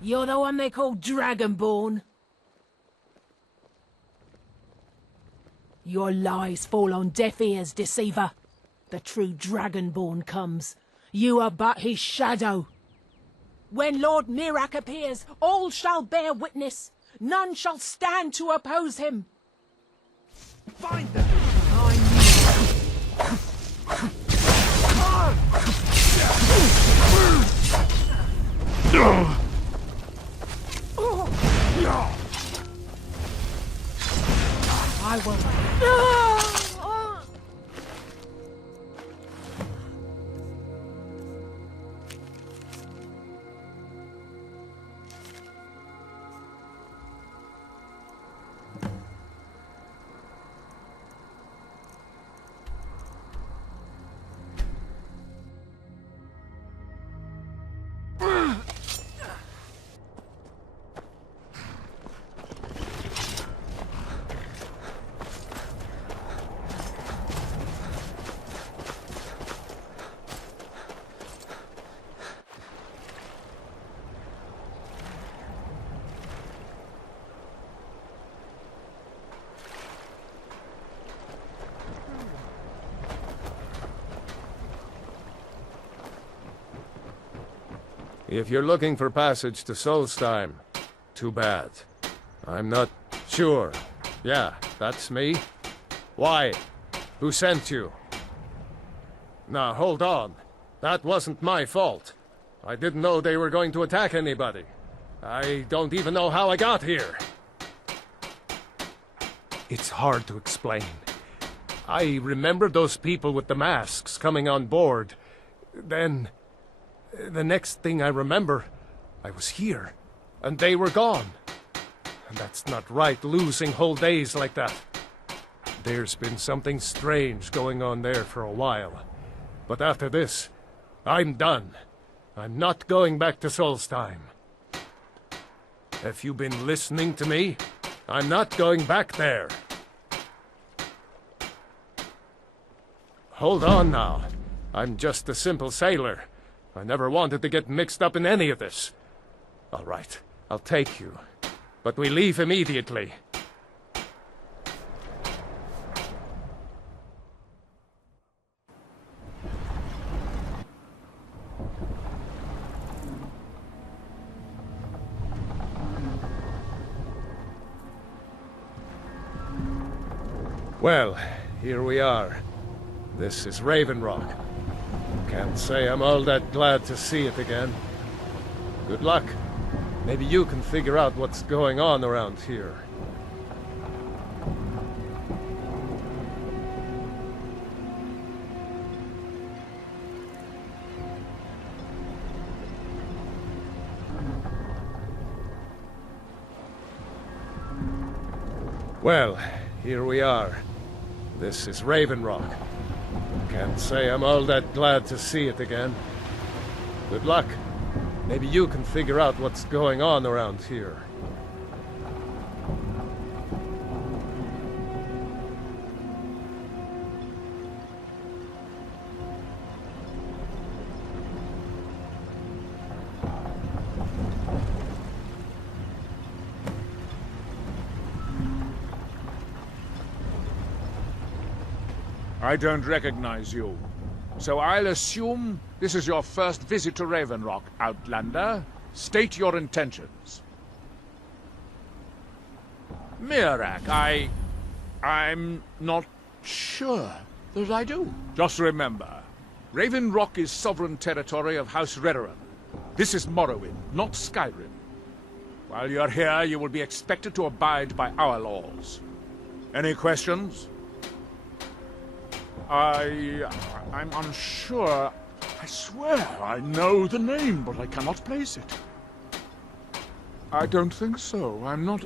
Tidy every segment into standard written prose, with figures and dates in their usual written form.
You're the one they call Dragonborn? Your lies fall on deaf ears, deceiver. The true Dragonborn comes. You are but his shadow. When Lord Mirak appears, all shall bear witness. None shall stand to oppose him. Find them! I will. If you're looking for passage to Solstheim, too bad. I'm not sure. Yeah, that's me. Why? Who sent you? Now, hold on. That wasn't my fault. I didn't know they were going to attack anybody. I don't even know how I got here. It's hard to explain. I remember those people with the masks coming on board. Then, the next thing I remember, I was here, and they were gone. And that's not right, losing whole days like that. There's been something strange going on there for a while. But after this, I'm done. I'm not going back to Solstheim. Have you been listening to me? I'm not going back there. Hold on now. I'm just a simple sailor. I never wanted to get mixed up in any of this. All right, I'll take you. But we leave immediately. Well, here we are. This is Raven Rock. Can't say I'm all that glad to see it again. Good luck. Maybe you can figure out what's going on around here. Well, here we are. This is Raven Rock. Can't say I'm all that glad to see it again. Good luck. Maybe you can figure out what's going on around here. I don't recognize you. So I'll assume this is your first visit to Raven Rock, Outlander. State your intentions. Mirak, I'm not sure that I do. Just remember, Raven Rock is sovereign territory of House Redoran. This is Morrowind, not Skyrim. While you're here, you will be expected to abide by our laws. Any questions? I'm unsure. I swear I know the name, but I cannot place it. I don't think so. I'm not...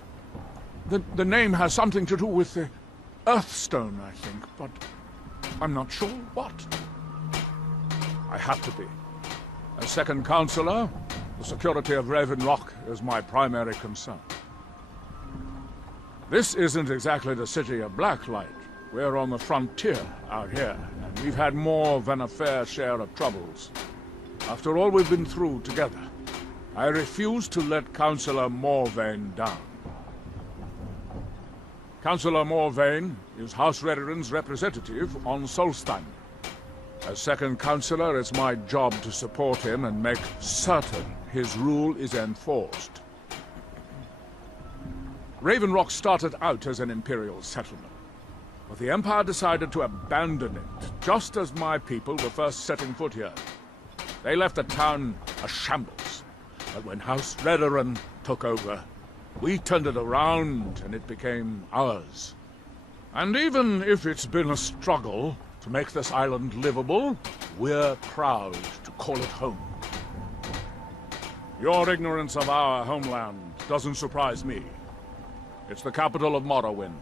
The name has something to do with the Earthstone, I think, but I'm not sure what. I have to be. As second counselor, the security of Raven Rock is my primary concern. This isn't exactly the city of Blacklight. We're on the frontier out here, and we've had more than a fair share of troubles. After all we've been through together, I refuse to let Councillor Morvain down. Councillor Morvain is House Redoran's representative on Solstheim. As second councillor, it's my job to support him and make certain his rule is enforced. Raven Rock started out as an Imperial settlement, but the Empire decided to abandon it just as my people were first setting foot here. They left the town a shambles, but when House Redoran took over, we turned it around and it became ours. And even if it's been a struggle to make this island livable, we're proud to call it home. Your ignorance of our homeland doesn't surprise me. It's the capital of Morrowind.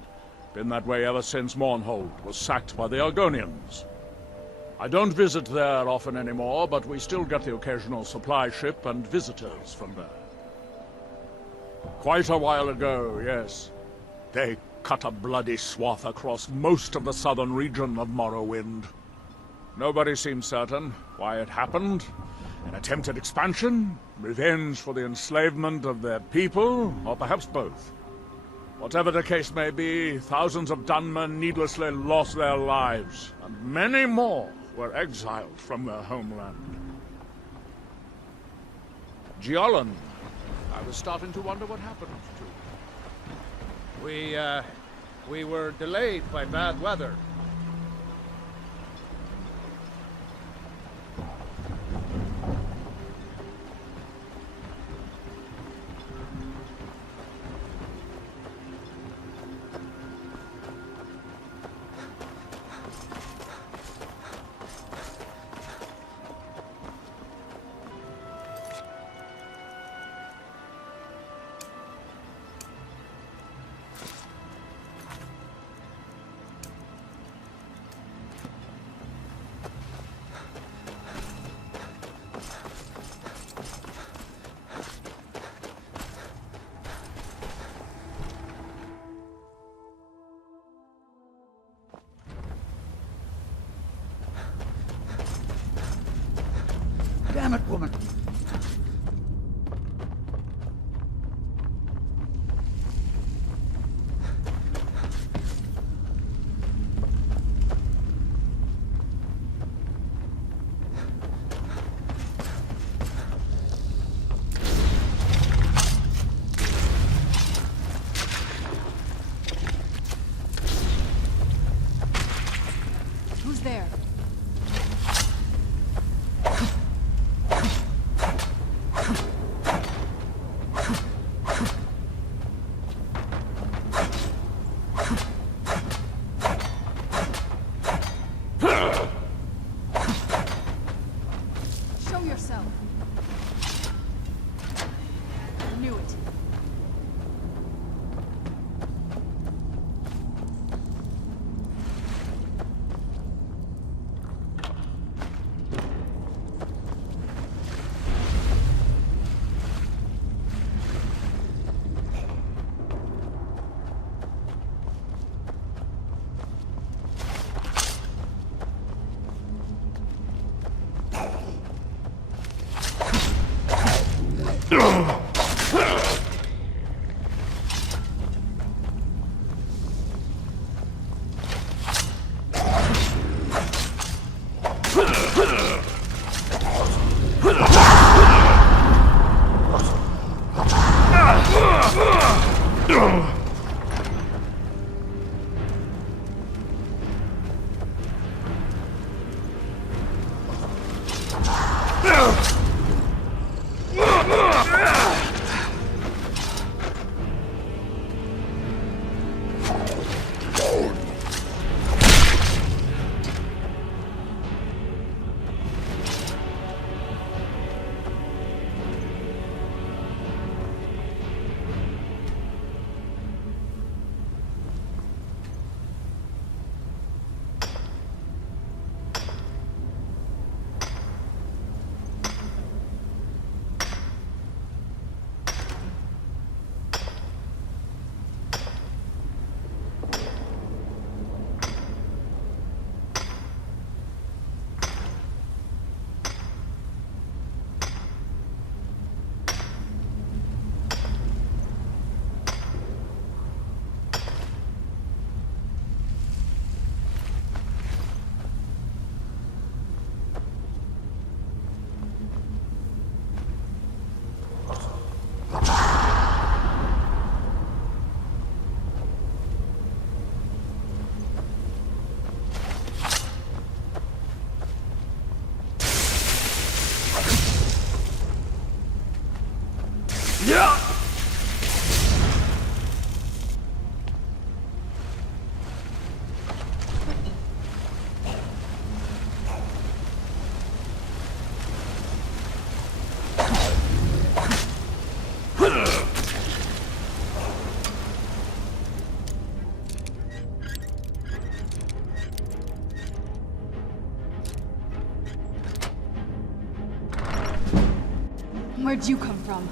Been that way ever since Mournhold was sacked by the Argonians. I don't visit there often anymore, but we still get the occasional supply ship and visitors from there. Quite a while ago, yes. They cut a bloody swath across most of the southern region of Morrowind. Nobody seems certain why it happened. An attempt at expansion? Revenge for the enslavement of their people? Or perhaps both? Whatever the case may be, thousands of Dunmen needlessly lost their lives, and many more were exiled from their homeland. Giolan, I was starting to wonder what happened to. We were delayed by bad weather. Damn it, woman! Who's there? Show yourself. I knew it. Where'd you come from?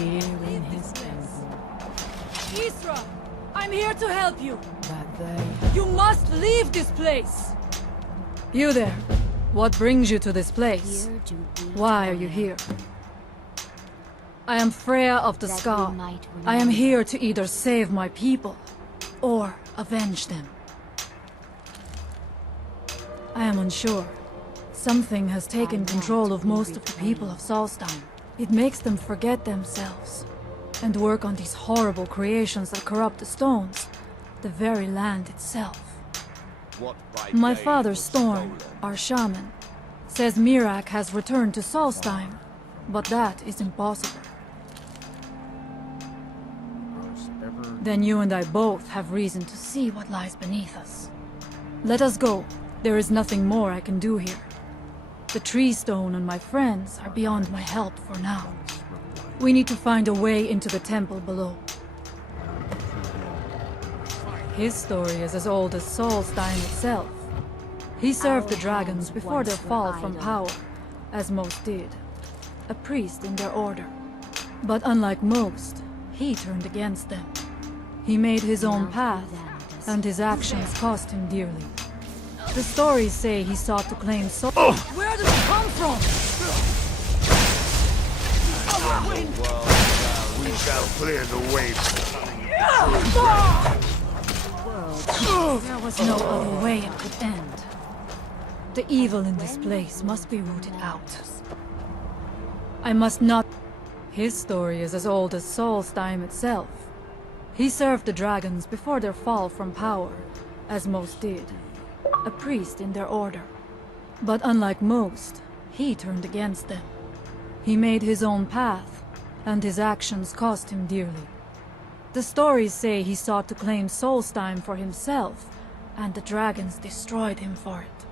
here in his temple, Isra! I'm here to help you! that they You must leave this place! You there. What brings you to this place? Why are you here? I am Freya of the Scar. I am here to either save my people, or avenge them. I am unsure. Something has taken control of most of the people of Solstheim. It makes them forget themselves, and work on these horrible creations that corrupt the stones, the very land itself. My father, Storm, our shaman, says Mirak has returned to Solstheim, but that is impossible. Then you and I both have reason to see what lies beneath us. Let us go. There is nothing more I can do here. The tree stone and my friends are beyond my help for now. We need to find a way into the temple below. His story is as old as Solstheim itself. He served the dragons before their fall from power, as most did. A priest in their order. But unlike most, he turned against them. He made his own path, and his actions cost him dearly. The stories say he sought to claim Sol- Where does it come from? We shall clear the way. There was no other way it could end. The evil in this place must be rooted out. I must not... His story is as old as Solstheim itself. He served the dragons before their fall from power, as most did. A priest in their order. But unlike most, he turned against them. He made his own path, and his actions cost him dearly. The stories say he sought to claim Solstheim for himself, and the dragons destroyed him for it.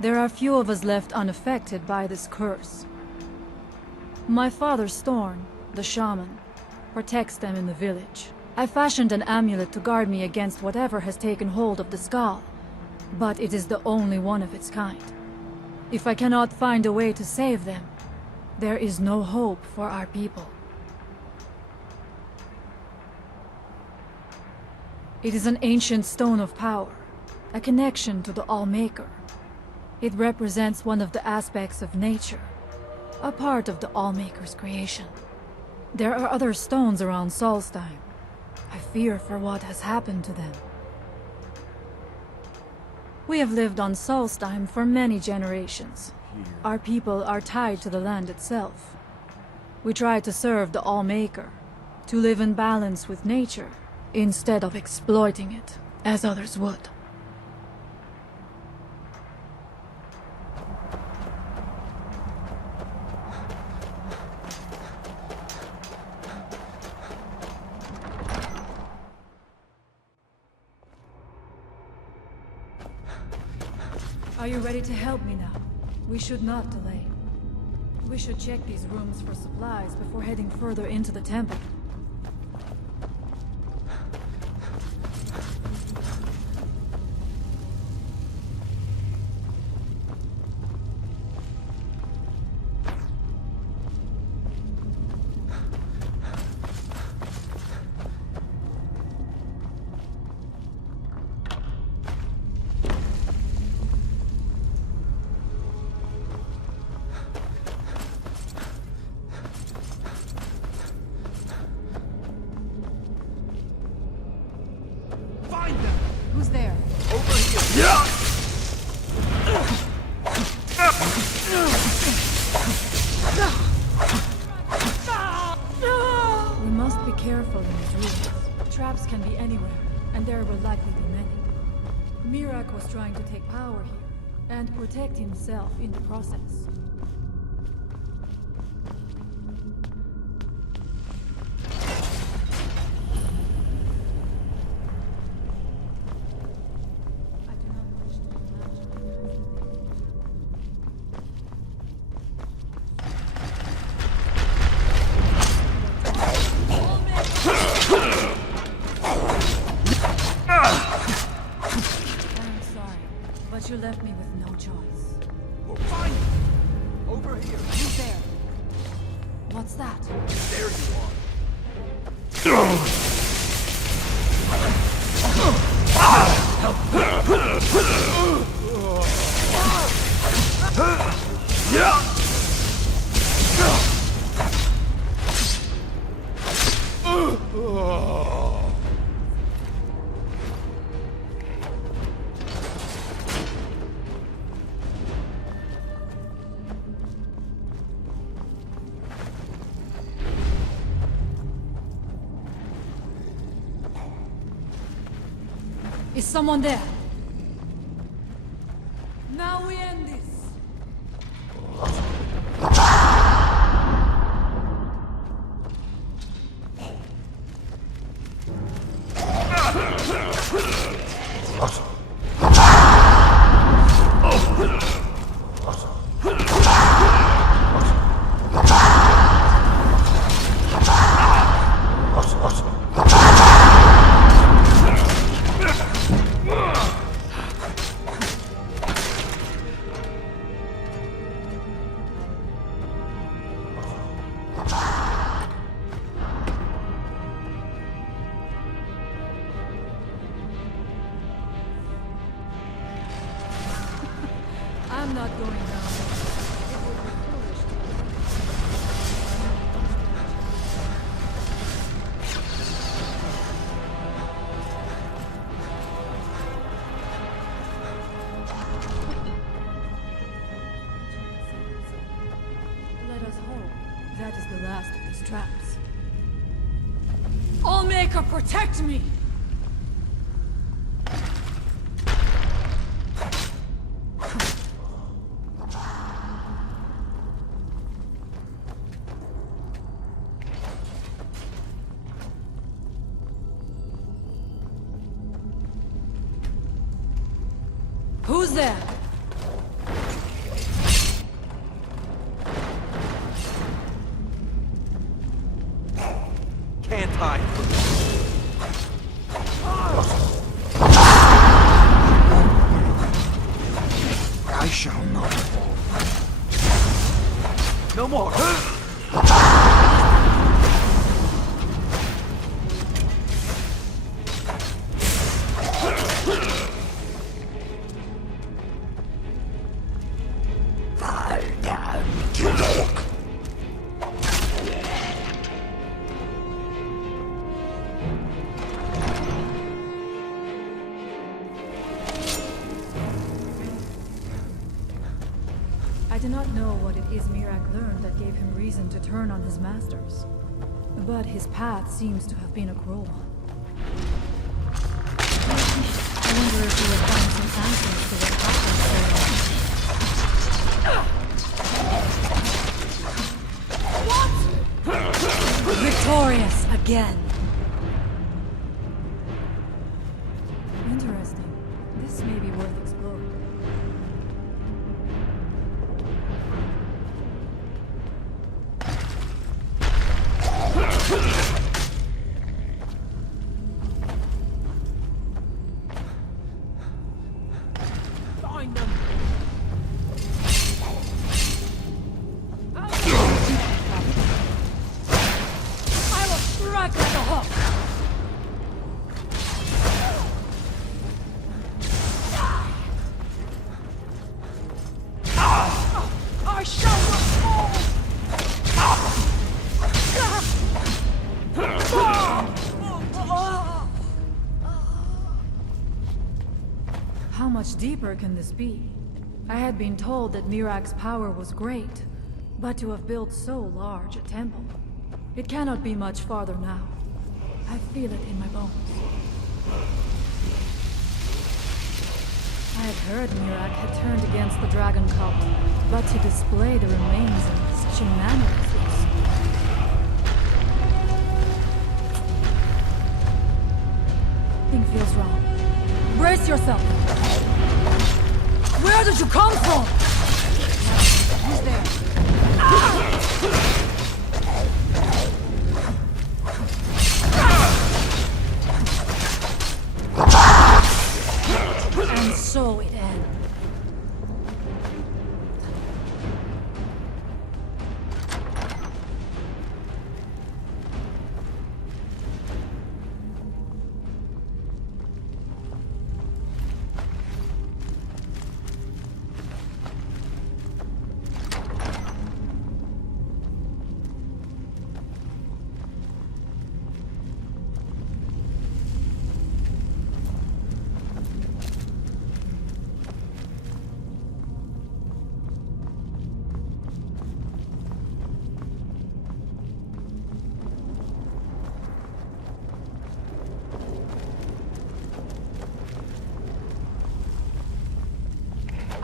There are few of us left unaffected by this curse. My father Storm, the shaman, protects them in the village. I fashioned an amulet to guard me against whatever has taken hold of the skull, but it is the only one of its kind. If I cannot find a way to save them, there is no hope for our people. It is an ancient stone of power, a connection to the All-Maker. It represents one of the aspects of nature, a part of the All-Maker's creation. There are other stones around Solstheim. I fear for what has happened to them. We have lived on Solstheim for many generations. Our people are tied to the land itself. We try to serve the All-Maker, to live in balance with nature, instead of exploiting it, as others would. Are you ready to help me now? We should not delay. We should check these rooms for supplies before heading further into the temple. Who's there? Over here. We must be careful in these rooms. Traps can be anywhere, and there will likely be many. Mirak was trying to take power here, and protect himself in the process. You left me with no choice. We'll find him. Over here. Who's there? What's that? There you are. Is someone there? Now we end this. I'm not going down there. It would be foolish to. Let us hope that is the last of these traps. Allmaker, protect me! Who's there? Can't hide from me. I shall not fall. No more. I do not know what it is Mirak learned that gave him reason to turn on his masters. But his path seems to have been a cruel one. I wonder if he will find some answers to what happened. What? Victorious again! Interesting. This may be worth exploring. Find them. I will strike like a hawk! I shall not fall. How much deeper can this be? I had been told that Mirak's power was great, but to have built so large a temple, it cannot be much farther now. I feel it in my bones. I had heard Mirak had turned against the dragon cult, but to display the remains in such a manner as this. Thing feels wrong. Brace yourself! Where did you come from? Who's there? And so it ends.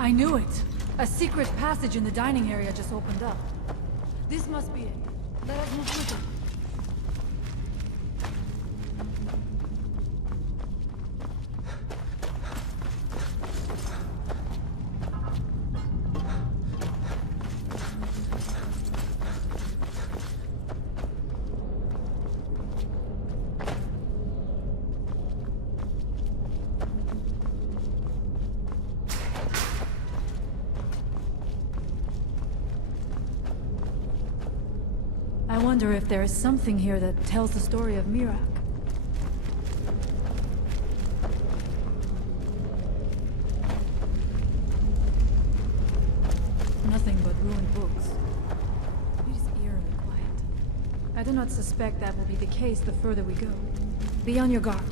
I knew it! A secret passage in the dining area just opened up. This must be it. Let us move quickly. I wonder if there is something here that tells the story of Miraak. Nothing but ruined books. It is eerily quiet. I do not suspect that will be the case the further we go. Be on your guard.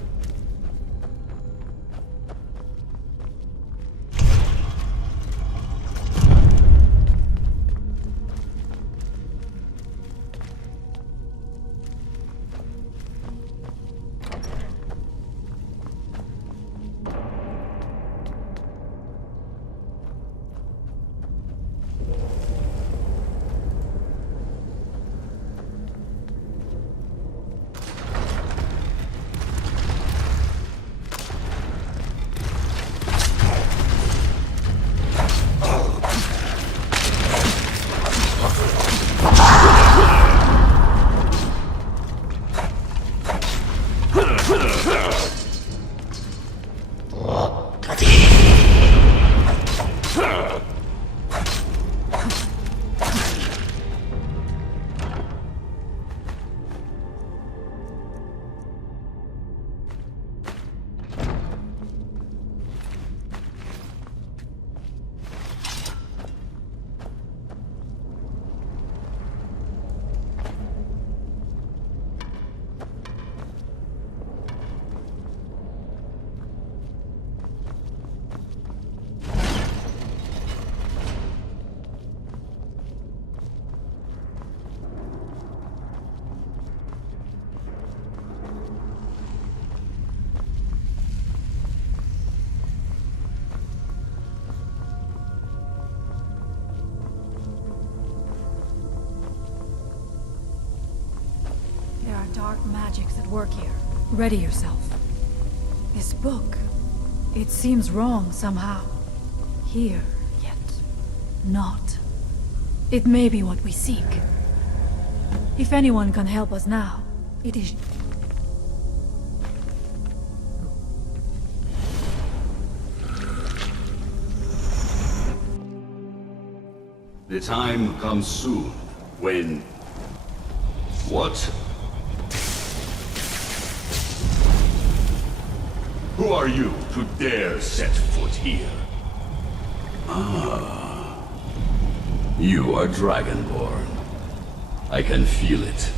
Dark magics at work here. Ready yourself. This book, it seems wrong somehow. Here, yet not. It may be what we seek. If anyone can help us now, it is... The time comes soon when... What? Who are you to dare set foot here? Ah. You are Dragonborn. I can feel it.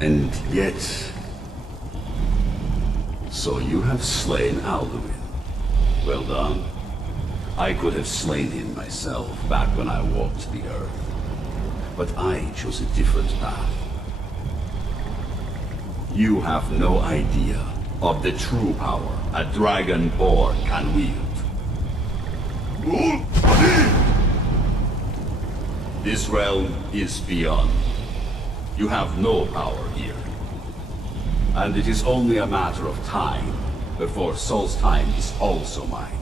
And yet... So you have slain Alduin. Well done. I could have slain him myself back when I walked the earth. But I chose a different path. You have no idea of the true power a Dragonborn can wield. This realm is beyond. You have no power here. And it is only a matter of time before Solstheim is also mine.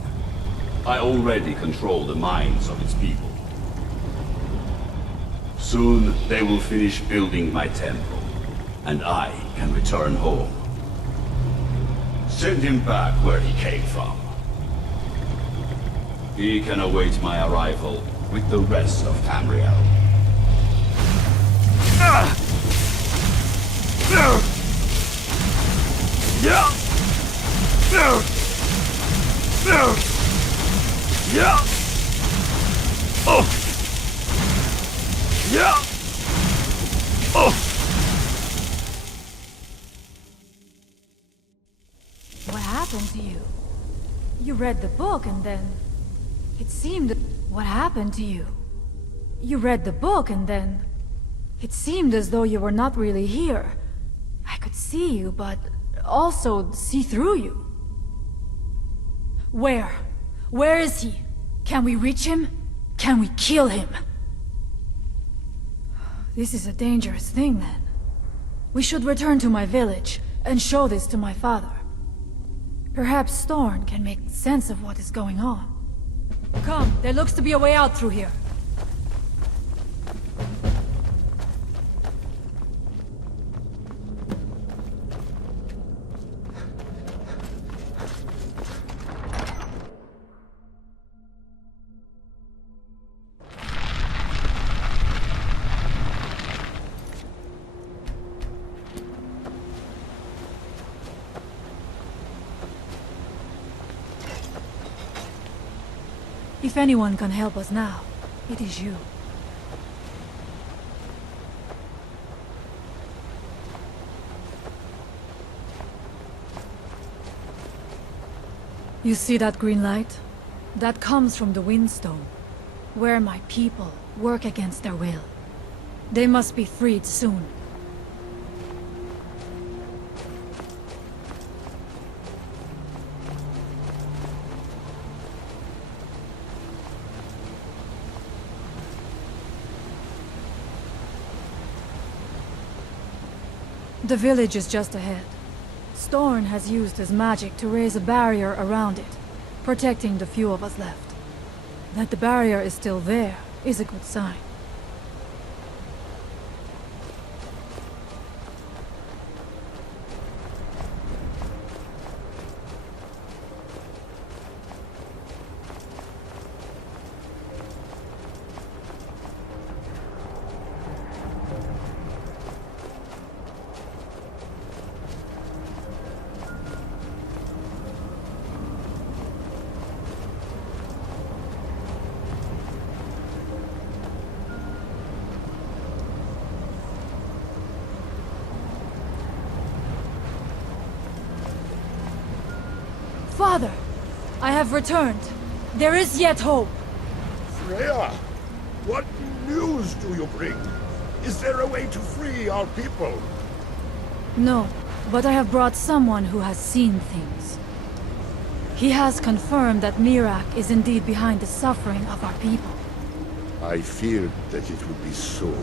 I already control the minds of its people. Soon they will finish building my temple, and I can return home. Send him back where he came from. He can await my arrival with the rest of Tamriel. What happened to you? You read the book and then... It seemed... What happened to you? You read the book and then... It seemed as though you were not really here. I could see you, but also see through you. Where? Where is he? Can we reach him? Can we kill him? This is a dangerous thing, then. We should return to my village and show this to my father. Perhaps Storm can make sense of what is going on. Come, there looks to be a way out through here. If anyone can help us now, it is you. You see that green light? That comes from the Windstone, where my people work against their will. They must be freed soon. The village is just ahead. Storm has used his magic to raise a barrier around it, protecting the few of us left. That the barrier is still there is a good sign. Father, I have returned. There is yet hope. Freya, what news do you bring? Is there a way to free our people? No, but I have brought someone who has seen things. He has confirmed that Mirak is indeed behind the suffering of our people. I feared that it would be so.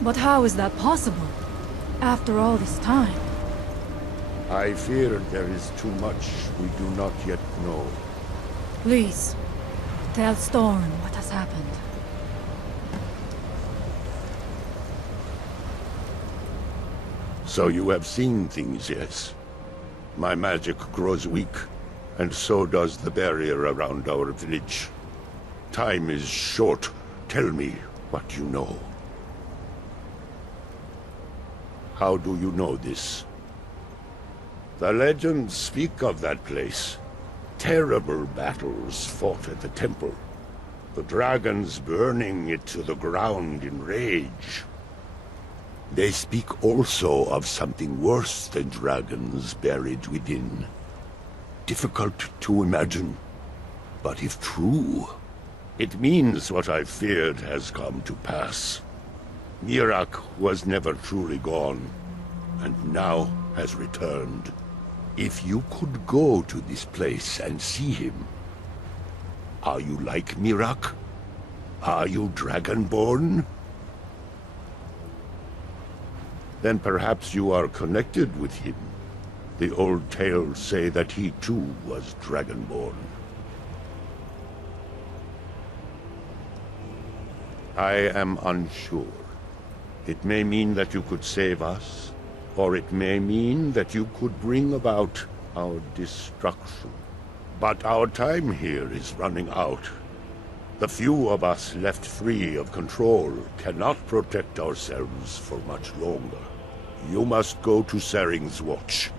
But how is that possible? After all this time? I fear there is too much we do not yet know. Please, tell Storm what has happened. So you have seen things, yes? My magic grows weak, and so does the barrier around our village. Time is short. Tell me what you know. How do you know this? The legends speak of that place. Terrible battles fought at the temple. The dragons burning it to the ground in rage. They speak also of something worse than dragons buried within. Difficult to imagine, but if true, it means what I feared has come to pass. Mirak was never truly gone, and now has returned. If you could go to this place and see him, are you like Mirak? Are you Dragonborn? Then perhaps you are connected with him. The old tales say that he too was Dragonborn. I am unsure. It may mean that you could save us, or it may mean that you could bring about our destruction. But our time here is running out. The few of us left free of control cannot protect ourselves for much longer. You must go to Saring's Watch.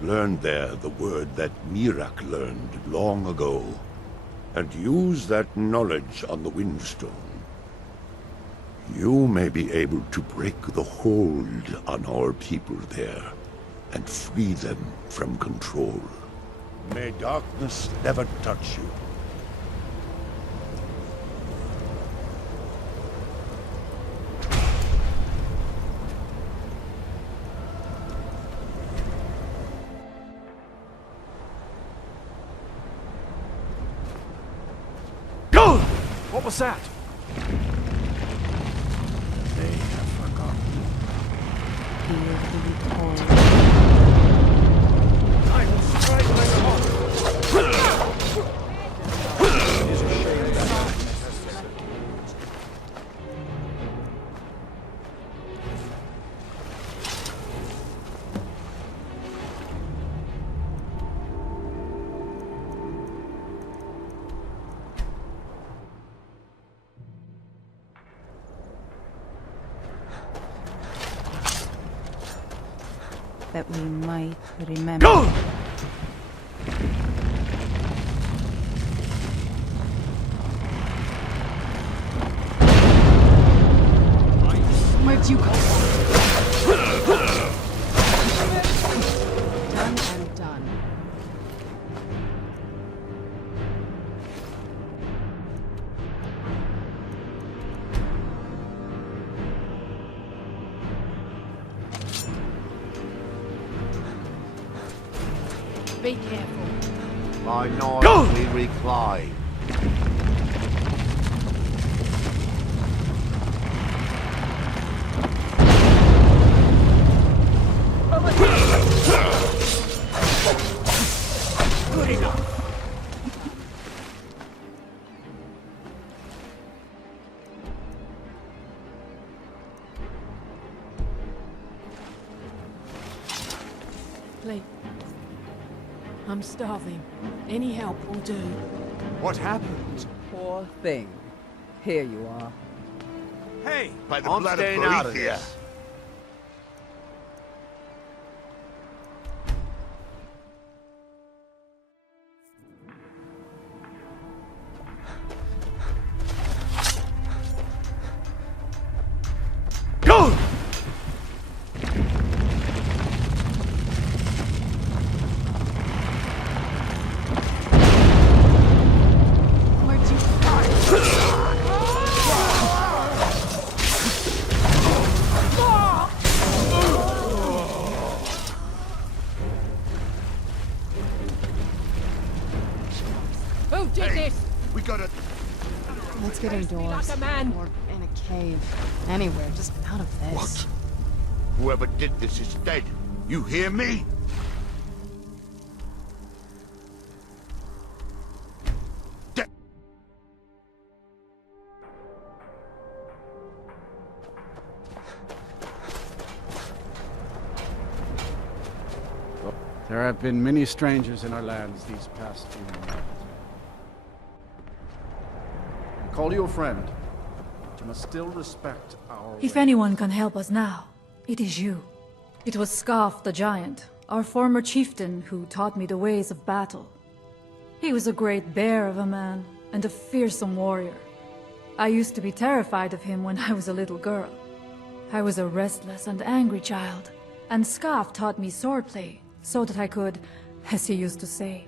Learn there the word that Mirak learned long ago, and use that knowledge on the Windstone. You may be able to break the hold on our people there, and free them from control. May darkness never touch you. us out. They have forgotten. I will strike my heart. It is a shame that that we might remember. Go! Where'd you come from? Done and done. Be careful. By night Go! we recline. Good enough. Please. I'm starving. Any help will do. What happened? Poor thing. Here you are. Hey! By the I'm blood of staying out of Boethia. this. Go! Where'd you Who did this? We gotta... Let's get Face me indoors. like a man. Or in a cave. Anywhere, just out of this. What? Whoever did this is dead. You hear me? There have been many strangers in our lands these past few months. I call you a friend, but you must still respect our If way. anyone can help us now, it is you. It was Scarf the Giant, our former chieftain, who taught me the ways of battle. He was a great bear of a man, and a fearsome warrior. I used to be terrified of him when I was a little girl. I was a restless and angry child, and Scarf taught me swordplay, so that I could, as he used to say,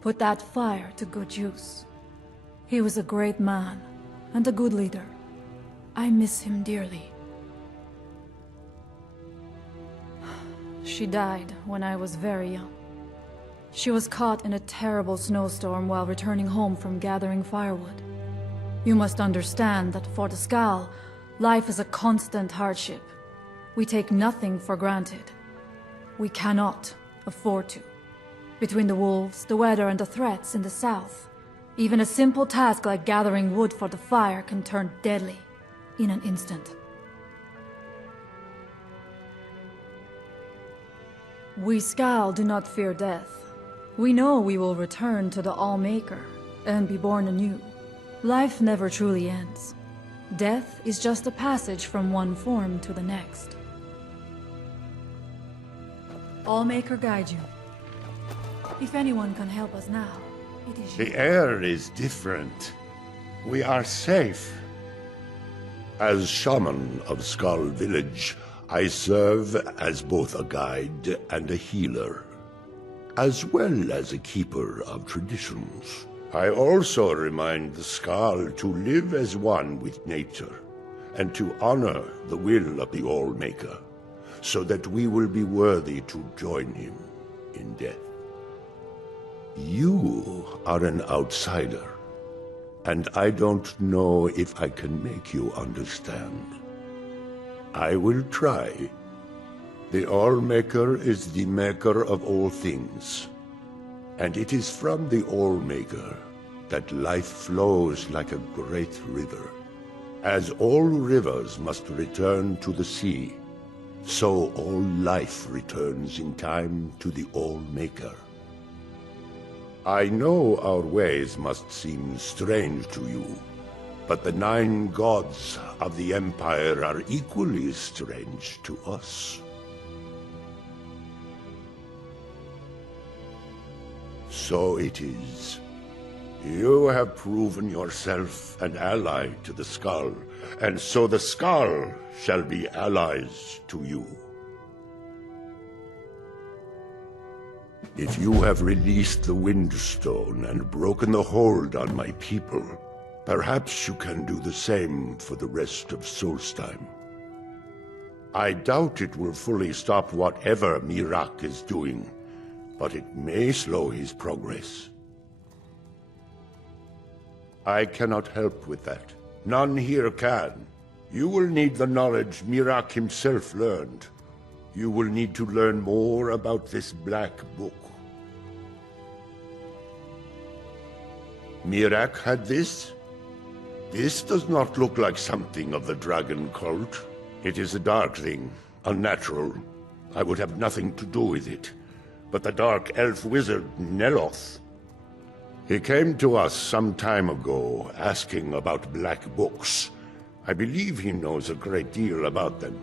put that fire to good use. He was a great man, and a good leader. I miss him dearly. She died when I was very young. She was caught in a terrible snowstorm while returning home from gathering firewood. You must understand that for the Skal, life is a constant hardship. We take nothing for granted. We cannot afford to. Between the wolves, the weather, and the threats in the south, even a simple task like gathering wood for the fire can turn deadly in an instant. We Skal do not fear death. We know we will return to the All-Maker and be born anew. Life never truly ends. Death is just a passage from one form to the next. All-Maker guide you. If anyone can help us now, it is you. The air is different. We are safe. As shaman of Skull Village, I serve as both a guide and a healer, as well as a keeper of traditions. I also remind the Skal to live as one with nature, and to honor the will of the All-Maker, so that we will be worthy to join him in death. You are an outsider, and I don't know if I can make you understand. I will try. The All-Maker is the maker of all things, and it is from the All-Maker that life flows like a great river. As all rivers must return to the sea, so all life returns in time to the All-Maker. I know our ways must seem strange to you, but the 9 gods of the Empire are equally strange to us. So it is. You have proven yourself an ally to the Skull, and so the Skull shall be allies to you. If you have released the Windstone and broken the hold on my people, perhaps you can do the same for the rest of Solstheim. I doubt it will fully stop whatever Miraak is doing, but it may slow his progress. I cannot help with that. None here can. You will need the knowledge Miraak himself learned. You will need to learn more about this Black Book. Miraak had this? This does not look like something of the dragon cult. It is a dark thing, unnatural. I would have nothing to do with it. But the dark elf wizard, Neloth, he came to us some time ago, asking about black books. I believe he knows a great deal about them.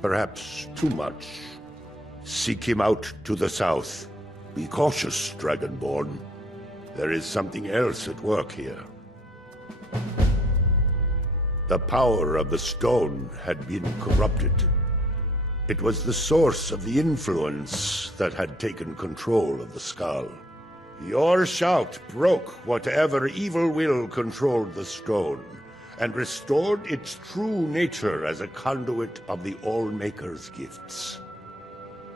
Perhaps too much. Seek him out to the south. Be cautious, Dragonborn. There is something else at work here. The power of the stone had been corrupted. It was the source of the influence that had taken control of the Skull. Your shout broke whatever evil will controlled the stone, and restored its true nature as a conduit of the All-Maker's gifts.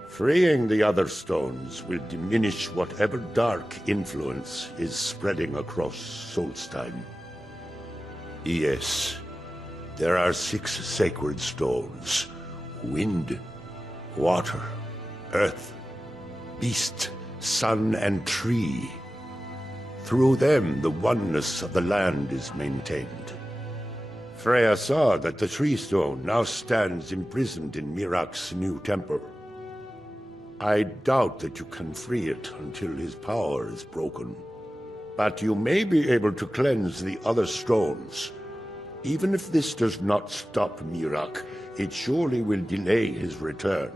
Freeing the other stones will diminish whatever dark influence is spreading across Solstheim. Yes, there are 6 sacred stones. Wind, water, earth, beast, sun, and tree. Through them, the oneness of the land is maintained. Freya saw that the tree stone now stands imprisoned in Miraak's new temple. I doubt that you can free it until his power is broken. But you may be able to cleanse the other stones. Even if this does not stop Miraak, it surely will delay his return.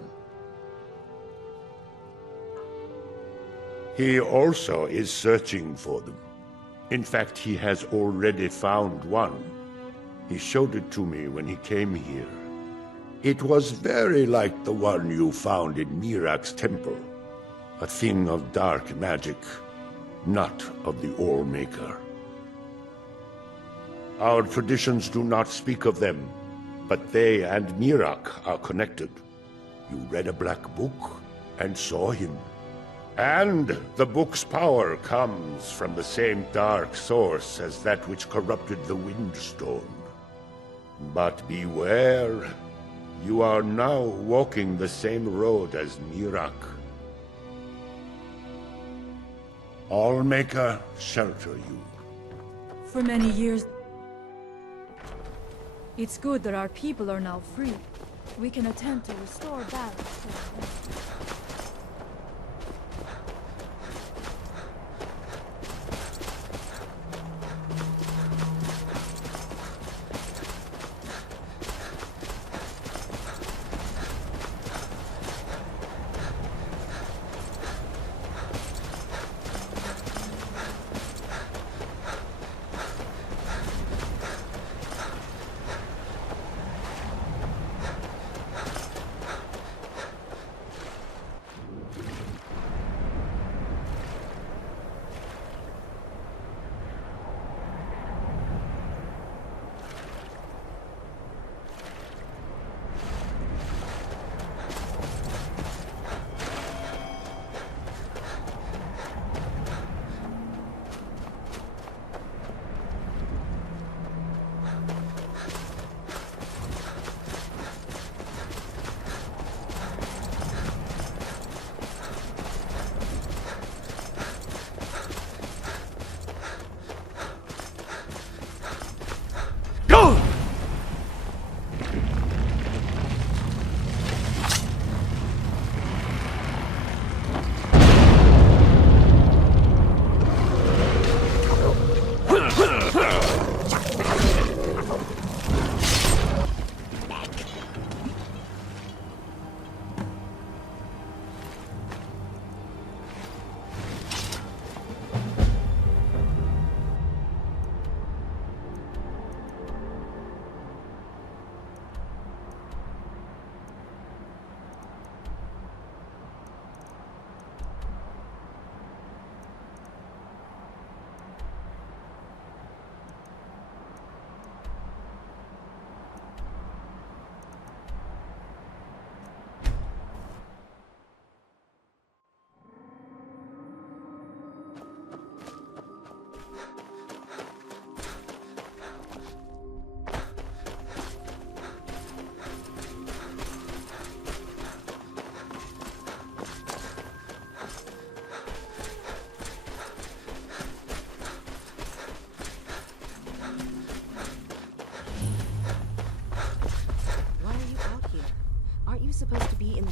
He also is searching for them. In fact, he has already found one. He showed it to me when he came here. It was very like the one you found in Miraak's temple. A thing of dark magic, not of the All-Maker. Our traditions do not speak of them, but they and Miraak are connected. You read a black book and saw him. And the book's power comes from the same dark source as that which corrupted the Windstone. But beware, you are now walking the same road as Miraak. All-Maker, shelter you. For many years... It's good that our people are now free. We can attempt to restore balance.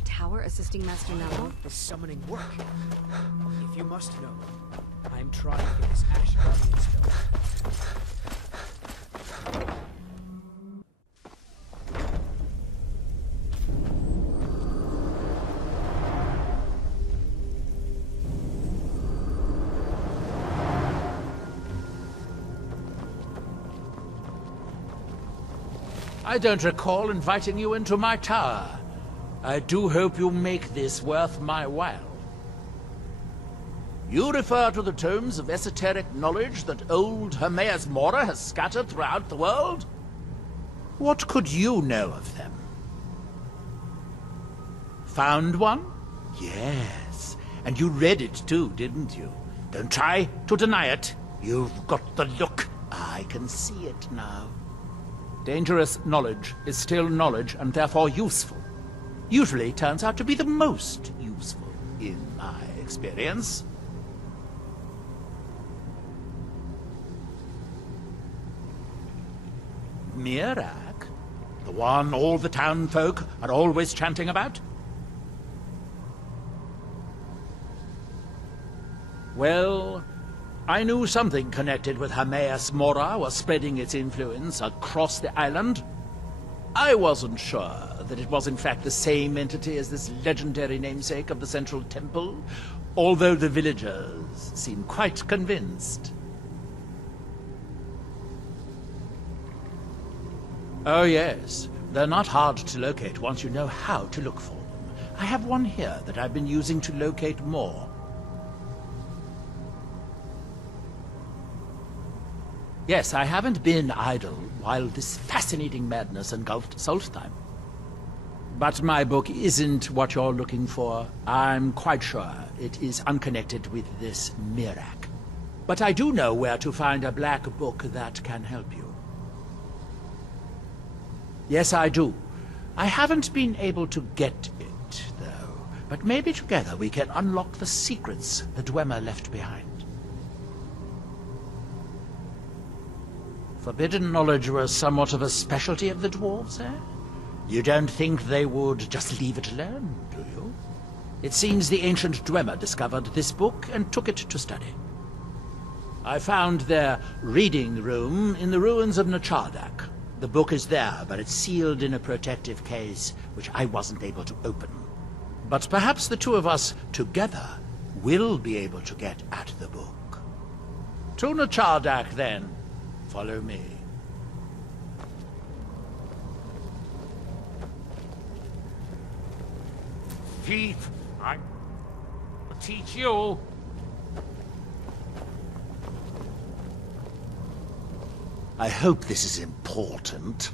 the tower assisting Master Neville? The summoning work. If you must know, I am trying to get this AMHarbinger spell. I don't recall inviting you into my tower. I do hope you make this worth my while. You refer to the tomes of esoteric knowledge that old Hermaeus Mora has scattered throughout the world? What could you know of them? Found one? Yes. And you read it too, didn't you? Don't try to deny it. You've got the look. I can see it now. Dangerous knowledge is still knowledge and therefore useful. Usually turns out to be the most useful, in my experience. Mirak? The one all the town folk are always chanting about? Well, I knew something connected with Hermaeus Mora was spreading its influence across the island. I wasn't sure that it was in fact the same entity as this legendary namesake of the Central Temple, although the villagers seem quite convinced. Oh yes, they're not hard to locate once you know how to look for them. I have one here that I've been using to locate more. Yes, I haven't been idle while this fascinating madness engulfed Solstheim. But my book isn't what you're looking for. I'm quite sure it is unconnected with this Mirak. But I do know where to find a black book that can help you. Yes, I do. I haven't been able to get it, though. But maybe together we can unlock the secrets the Dwemer left behind. Forbidden knowledge was somewhat of a specialty of the dwarves, eh? You don't think they would just leave it alone, do you? It seems the ancient Dwemer discovered this book and took it to study. I found their reading room in the ruins of Nachardak. The book is there, but it's sealed in a protective case, which I wasn't able to open. But perhaps the two of us together will be able to get at the book. To Nachardak, then. Follow me. Thief! I will teach you. I hope this is important.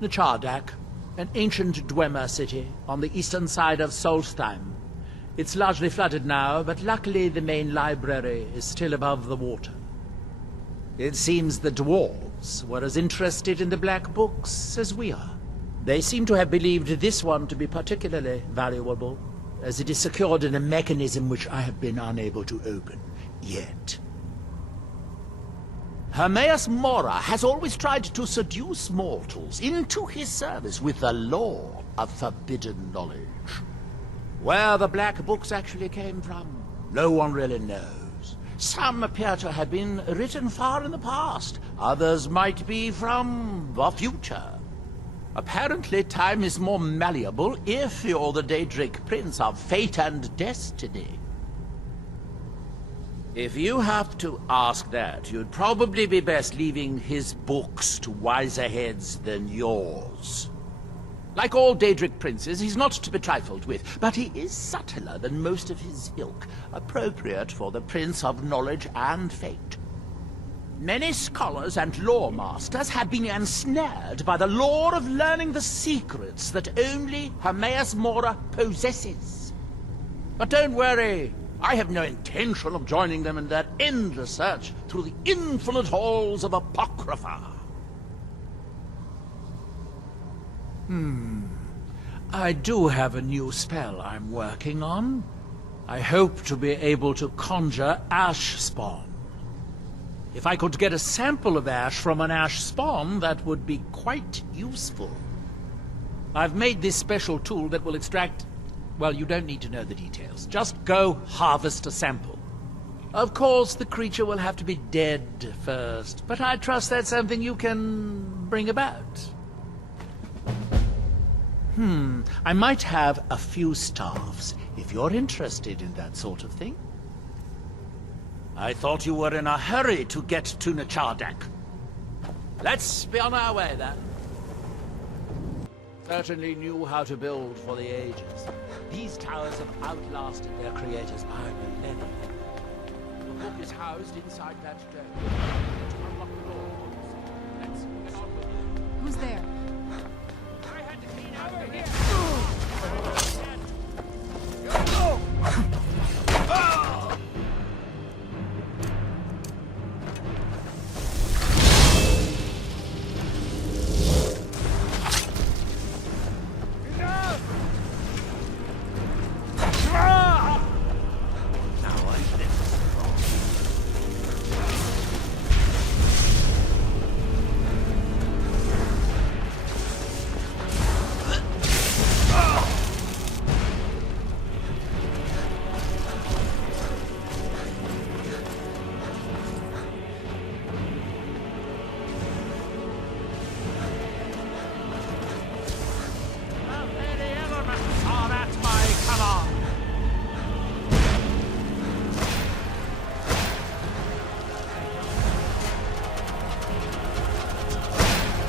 Nachardak, an ancient Dwemer city on the eastern side of Solstheim. It's largely flooded now, but luckily the main library is still above the water. It seems the dwarves were as interested in the black books as we are. They seem to have believed this one to be particularly valuable, as it is secured in a mechanism which I have been unable to open yet. Hermaeus Mora has always tried to seduce mortals into his service with the lore of forbidden knowledge. Where the black books actually came from, no one really knows. Some appear to have been written far in the past. Others might be from the future. Apparently, time is more malleable if you're the Daedric Prince of fate and destiny. If you have to ask that, you'd probably be best leaving his books to wiser heads than yours. Like all Daedric Princes, he's not to be trifled with, but he is subtler than most of his ilk, appropriate for the Prince of Knowledge and Fate. Many scholars and lore masters have been ensnared by the lure of learning the secrets that only Hermaeus Mora possesses. But don't worry, I have no intention of joining them in their endless search through the infinite halls of Apocrypha. I do have a new spell I'm working on. I hope to be able to conjure ash spawn. If I could get a sample of ash from an ash spawn, that would be quite useful. I've made this special tool that will extract... Well, you don't need to know the details. Just go harvest a sample. Of course, the creature will have to be dead first, but I trust that's something you can bring about. I might have a few staffs, if you're interested in that sort of thing. I thought you were in a hurry to get to Nachardak. Let's be on our way, then. Certainly knew how to build for the ages. These towers have outlasted their creators by millennia. The book is housed inside that dome. To unlock the door, let's get on with it. Who's there? I had to clean out over here.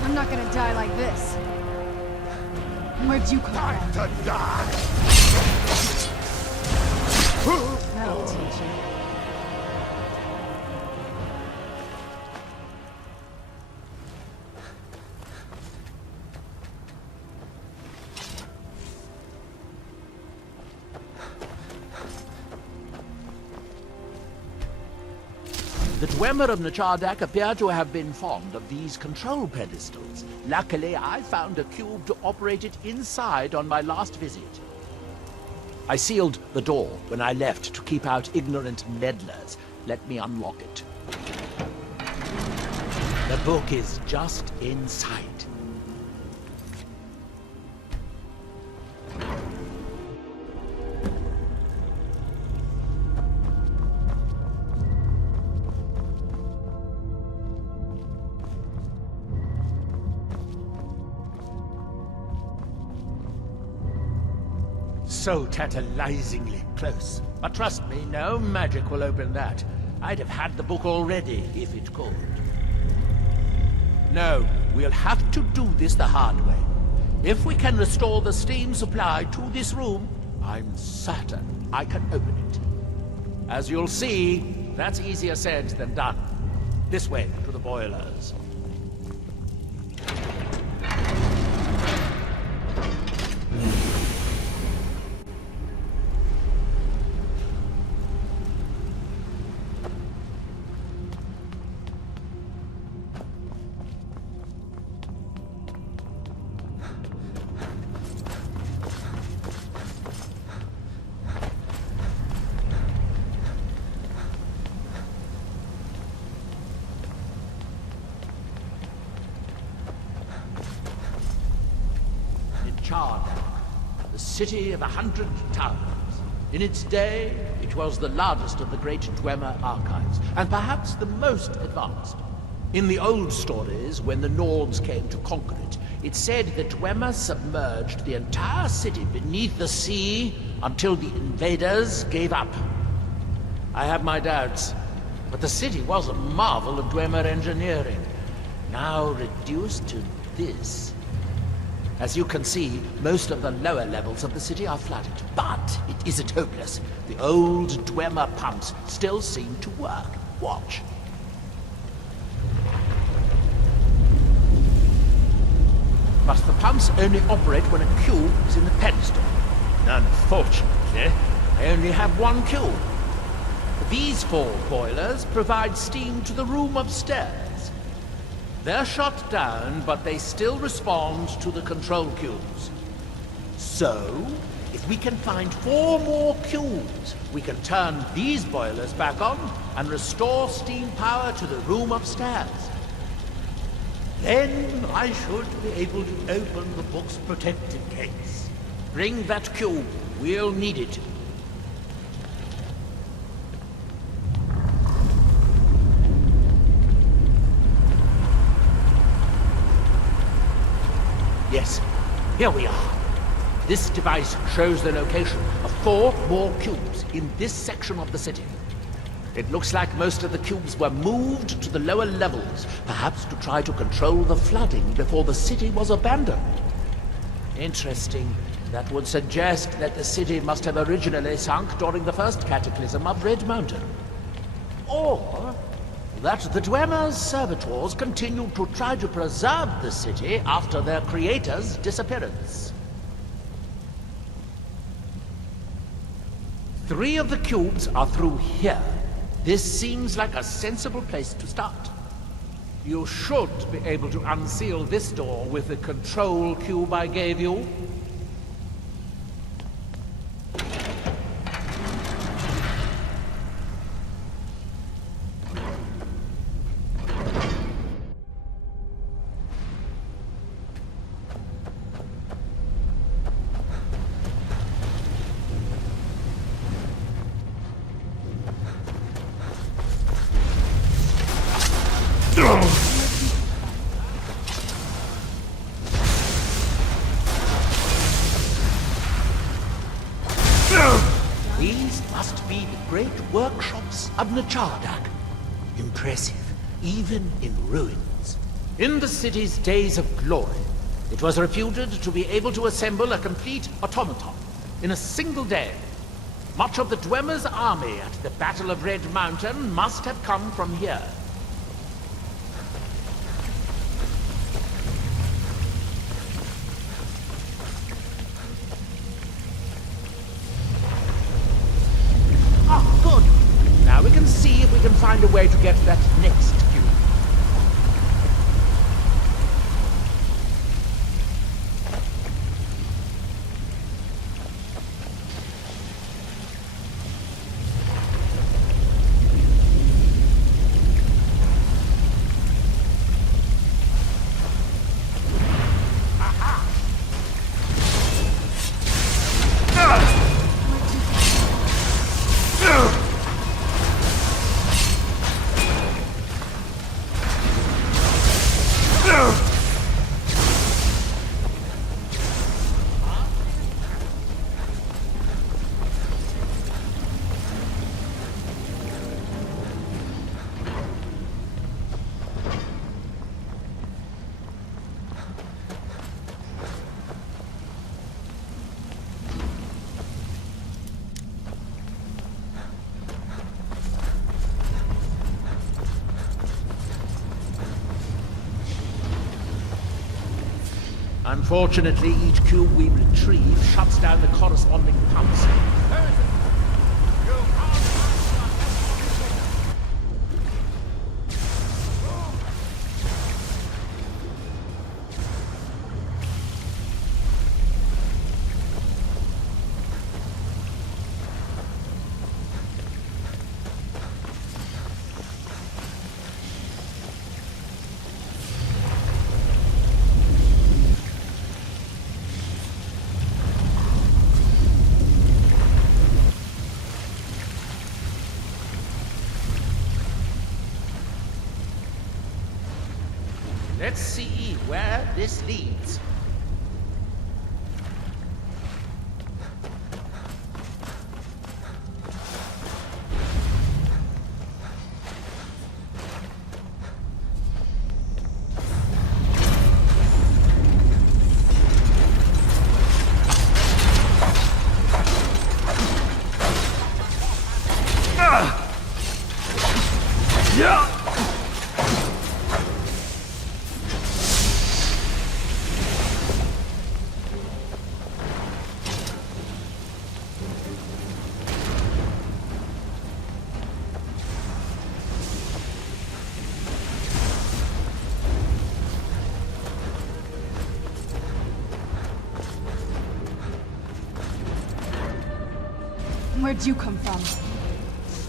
I'm not gonna die like this. Where'd you come from? To die! That'll teach you. The Dwemer of Nachardak appear to have been fond of these control pedestals. Luckily, I found a cube to operate it inside on my last visit. I sealed the door when I left to keep out ignorant meddlers. Let me unlock it. The book is just inside. So tantalizingly close. But trust me, no magic will open that. I'd have had the book already, if it could. No, we'll have to do this the hard way. If we can restore the steam supply to this room, I'm certain I can open it. As you'll see, that's easier said than done. This way, to the boilers. The city of 100 towers. In its day, it was the largest of the great Dwemer archives, and perhaps the most advanced. In the old stories, when the Nords came to conquer it, it said that Dwemer submerged the entire city beneath the sea until the invaders gave up. I have my doubts, but the city was a marvel of Dwemer engineering, now reduced to this. As you can see, most of the lower levels of the city are flooded, but it isn't hopeless. The old Dwemer pumps still seem to work. Watch. But the pumps only operate when a cube is in the pedestal. Unfortunately, I only have one cube. These 4 boilers provide steam to the room upstairs. They're shut down, but they still respond to the control cubes. So, if we can find 4 more cubes, we can turn these boilers back on and restore steam power to the room upstairs. Then I should be able to open the book's protected case. Bring that cube. We'll need it. Yes, here we are. This device shows the location of 4 more cubes in this section of the city. It looks like most of the cubes were moved to the lower levels, perhaps to try to control the flooding before the city was abandoned. Interesting. That would suggest that the city must have originally sunk during the first cataclysm of Red Mountain. Or that the Dwemer's servitors continued to try to preserve the city after their creator's disappearance. 3 of the cubes are through here. This seems like a sensible place to start. You should be able to unseal this door with the control cube I gave you. These must be the great workshops of Nachardak. Impressive, even in ruins. In the city's days of glory, it was reputed to be able to assemble a complete automaton in a single day. Much of the Dwemer's army at the Battle of Red Mountain must have come from here. Now we can see if we can find a way to get that next cube. Unfortunately, each cube we retrieve shuts down the corresponding pumps. Let's see where this leads. Where'd you come from?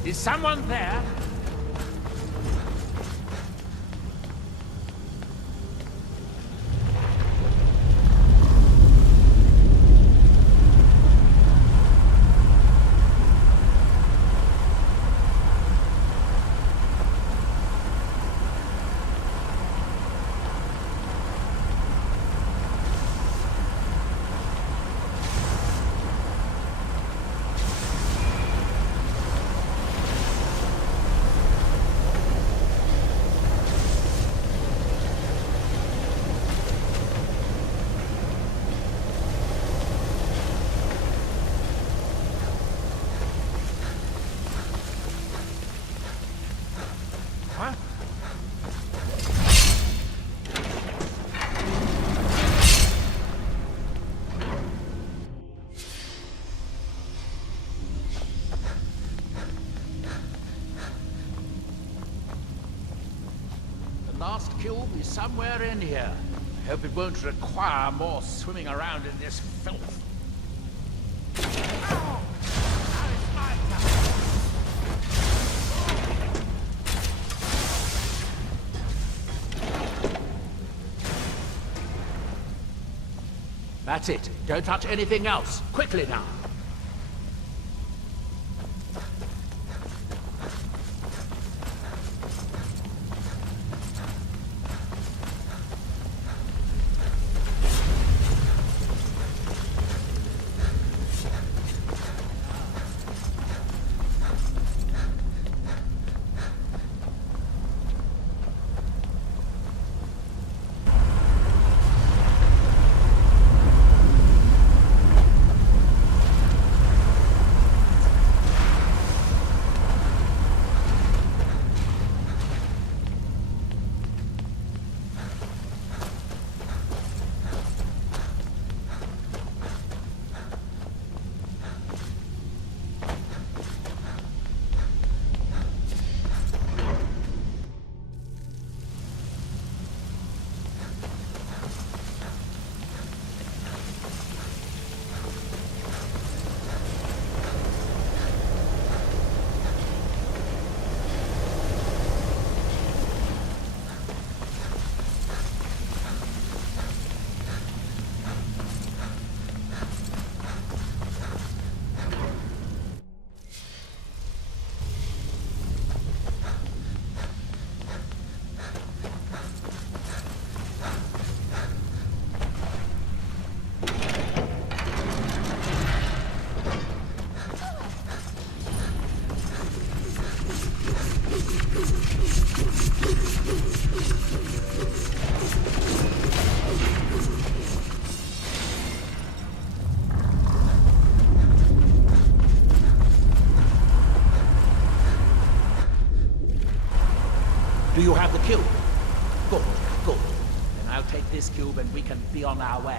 Is someone there? last cube is somewhere in here. I hope it won't require more swimming around in this filth. That's it. Don't touch anything else. Quickly now. Do you have the cube? Good, good. Then I'll take this cube and we can be on our way.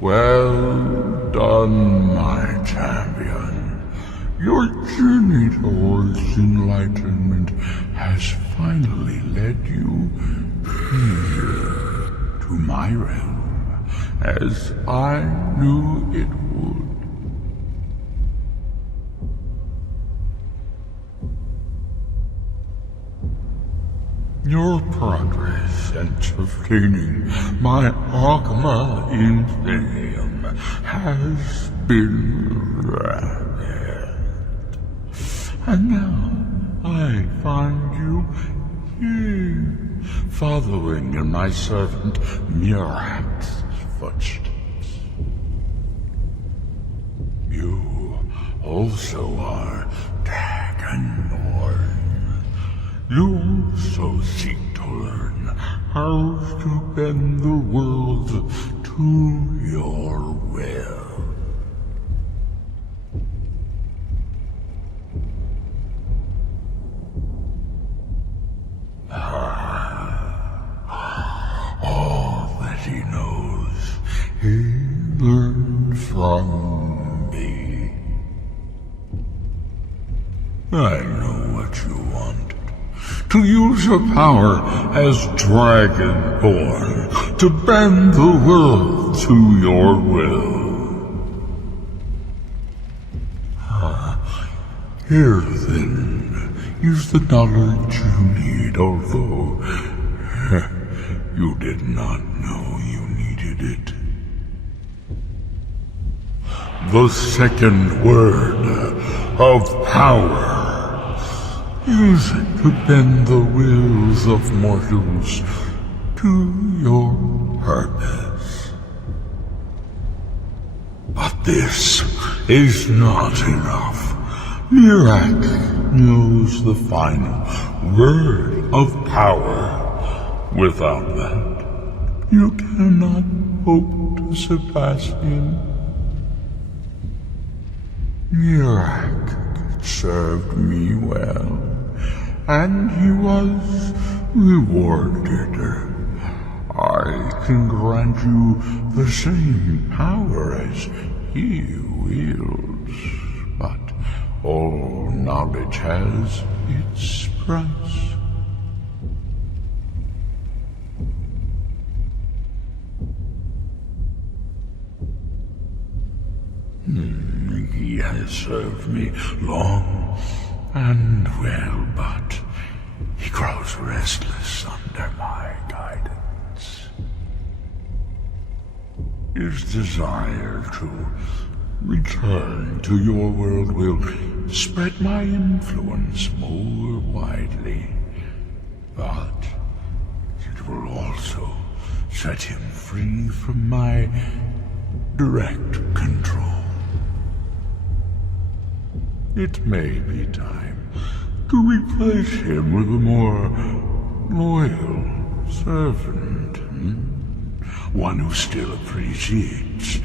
Well done, my champion. Your journey towards enlightenment has finally led you here to my realm, as I knew it would. Your progress in obtaining my Argma Infinium has been rapid. And now I find you here, following in my servant Mirak's footsteps. You also are Dragonborn. You also seek to learn how to bend the world to your will. All that he knows, he learned from me. I know what you want. To use your power as Dragonborn, to bend the world to your will. Here then is the knowledge you need, although you did not know you needed it. The second word of power. Use it to bend the wills of mortals to your purpose. But this is not enough. Mirak knows the final word of power. Without that, you cannot hope to surpass him. Mirak served me well, and he was rewarded. I can grant you the same power as he wields, but all knowledge has its price. He has served me long and well, but he grows restless under my guidance. his desire to return to your world will spread my influence more widely. But it will also set him free from my direct control. It may be time to replace him with a more loyal servant. One who still appreciates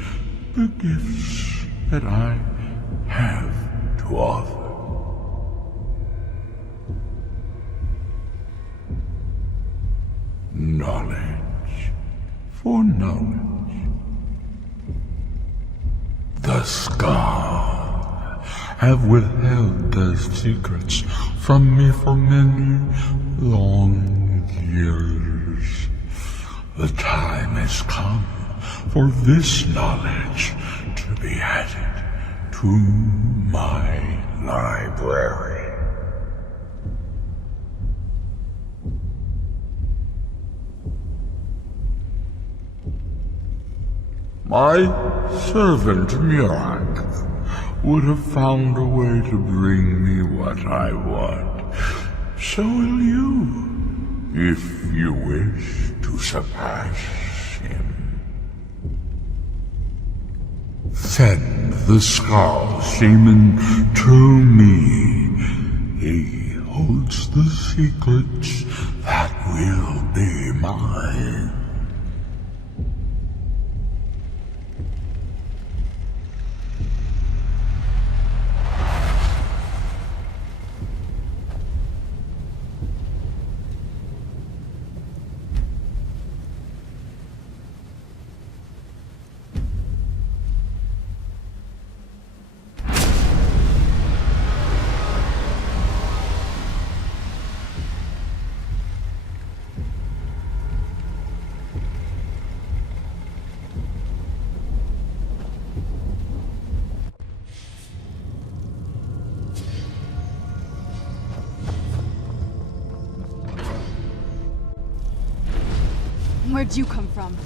the gifts that I have to offer. Knowledge for knowledge. The Scar have withheld their secrets from me for many long years. The time has come for this knowledge to be added to my library. My servant Mirak would have found a way to bring me what I want. So will you, if you wish to surpass him. Send the Scar Shaman to me. He holds the secrets that will be mine. Where'd you come from?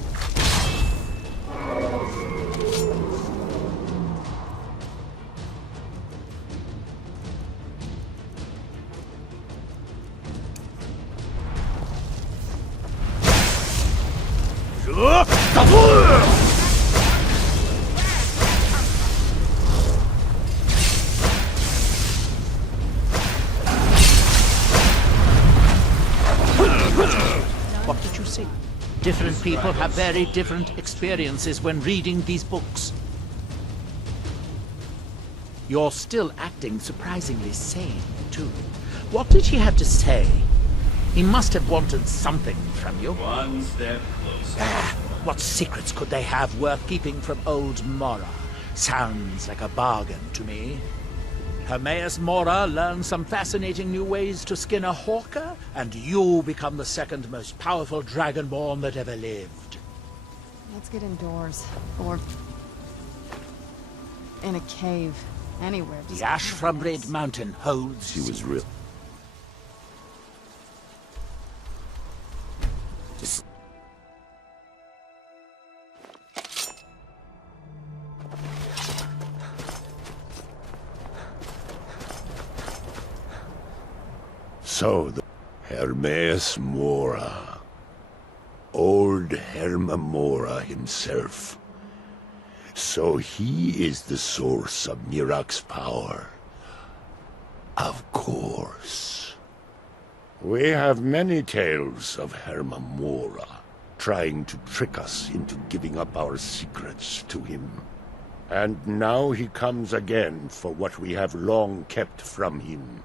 What did you see? Different people have very different experiences when reading these books. You're still acting surprisingly sane, too. What did he have to say? He must have wanted something from you. One step closer. What secrets could they have worth keeping from old Mora? Sounds like a bargain to me. Hermaeus Mora learned some fascinating new ways to skin a hawker, and you become the second most powerful Dragonborn that ever lived. Let's get indoors. Or in a cave. Anywhere. The ash from Red Mountain holds. She was real. So, the Hermaeus Mora. Old Herma Mora himself. So he is the source of Mirak's power. Of course. We have many tales of Herma Mora trying to trick us into giving up our secrets to him. And now he comes again for what we have long kept from him.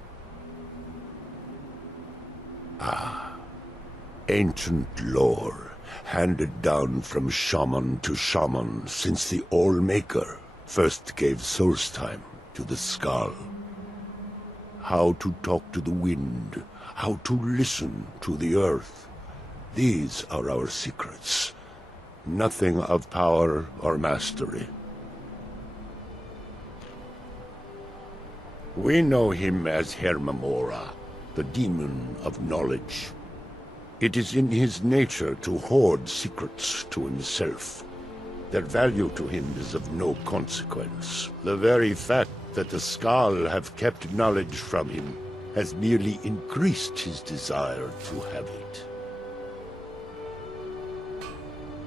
Ancient lore, handed down from shaman to shaman since the All-Maker first gave Solstheim to the Skull. How to talk to the wind, how to listen to the earth. These are our secrets. Nothing of power or mastery. We know him as Herma Mora, the demon of knowledge. It is in his nature to hoard secrets to himself. Their value to him is of no consequence. The very fact that the Skal have kept knowledge from him has merely increased his desire to have it.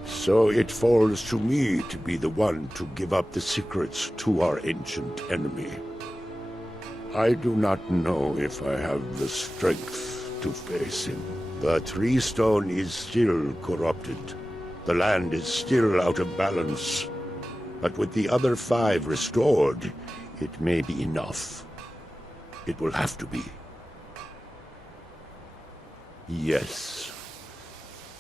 So it falls to me to be the one to give up the secrets to our ancient enemy. I do not know if I have the strength to face him. The Tree Stone is still corrupted. The land is still out of balance. But with the other 5 restored, it may be enough. It will have to be. Yes.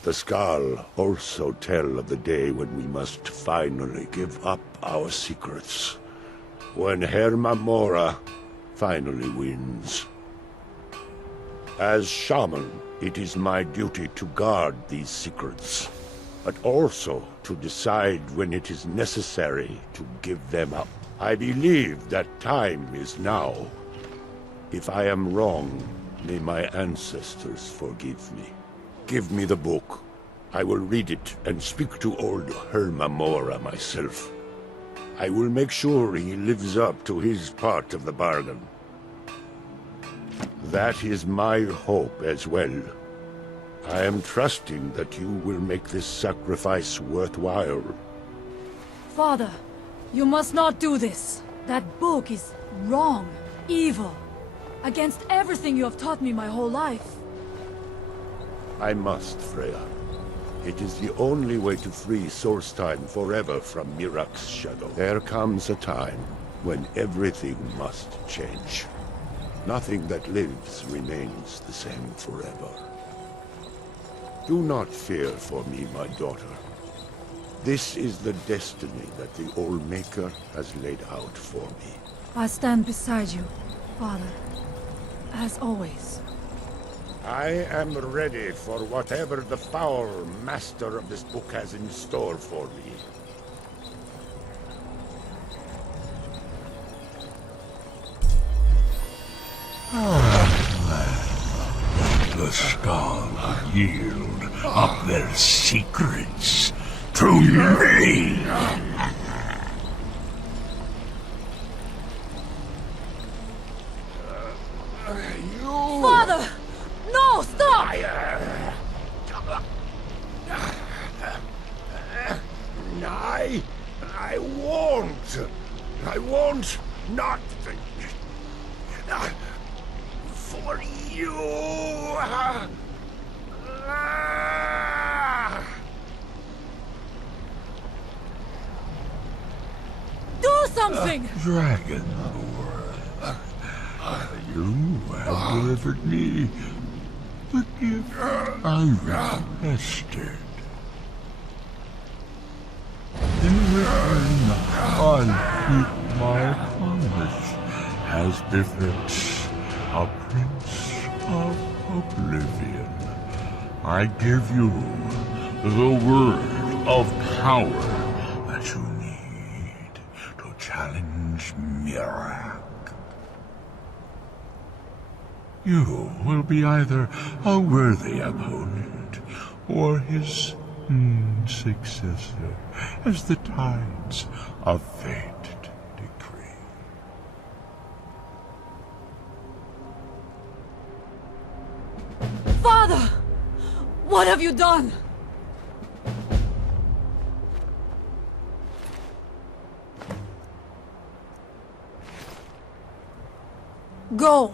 The Skal also tell of the day when we must finally give up our secrets. When Hermamora finally wins. As shaman, it is my duty to guard these secrets, but also to decide when it is necessary to give them up. I believe that time is now. If I am wrong, may my ancestors forgive me. Give me the book. I will read it and speak to old Hermamora myself. I will make sure he lives up to his part of the bargain. That is my hope as well. I am trusting that you will make this sacrifice worthwhile. Father, you must not do this. That book is wrong, evil, against everything you have taught me my whole life. I must, Freya. It is the only way to free Solstheim forever from Mirak's shadow. There comes a time when everything must change. Nothing that lives remains the same forever. Do not fear for me, my daughter. This is the destiny that the Old Maker has laid out for me. I stand beside you, Father, as always. I am ready for whatever the foul master of this book has in store for me. The Skal yield up their secrets to me. Father! No, stop! I won't. I won't not. For you. Do something! Dragonborn, you have delivered me the gift I requested. In return, I keep my promise as befits a prince of Oblivion. I give you the word of power that you need to challenge Mirak. You will be either a worthy opponent or his successor, as the tides of fate decree. Father! What have you done? Go!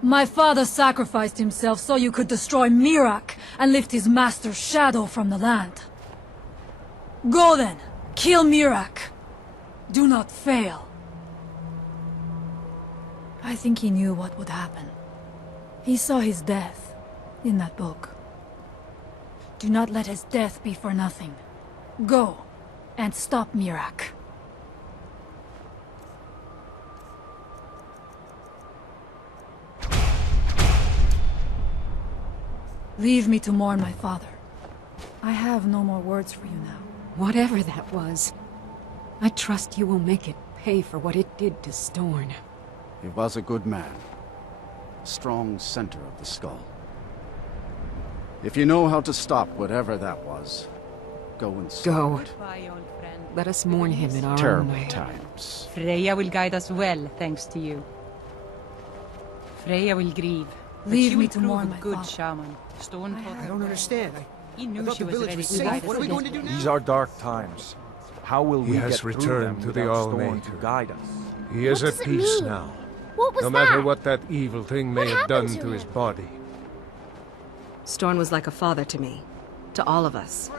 My father sacrificed himself so you could destroy Mirak and lift his master's shadow from the land. Go then! Kill Mirak! Do not fail. I think he knew what would happen. He saw his death in that book. Do not let his death be for nothing. Go and stop Mirak. Leave me to mourn my father. I have no more words for you now. Whatever that was, I trust you will make it pay for what it did to Storn. He was a good man. Strong center of the skull. If you know how to stop whatever that was, Go and Go. Goodbye, old friend. Let us mourn him in our own terrible way. times. Freya will guide us well, thanks to you. Freya will grieve. But Leave she me will to prove mourn a my good father. shaman. Stormcloak. I don't understand. He knew I thought she the was village ready was to safe. guide What us are we going to again. do now? These are dark times. How will He we has get through returned them to the without Storm All-Maker. to guide us? He is What at does it peace mean? now. What was No matter that? what that evil thing may What have done happened to to his him? body. Storn was like a father to me. To all of us.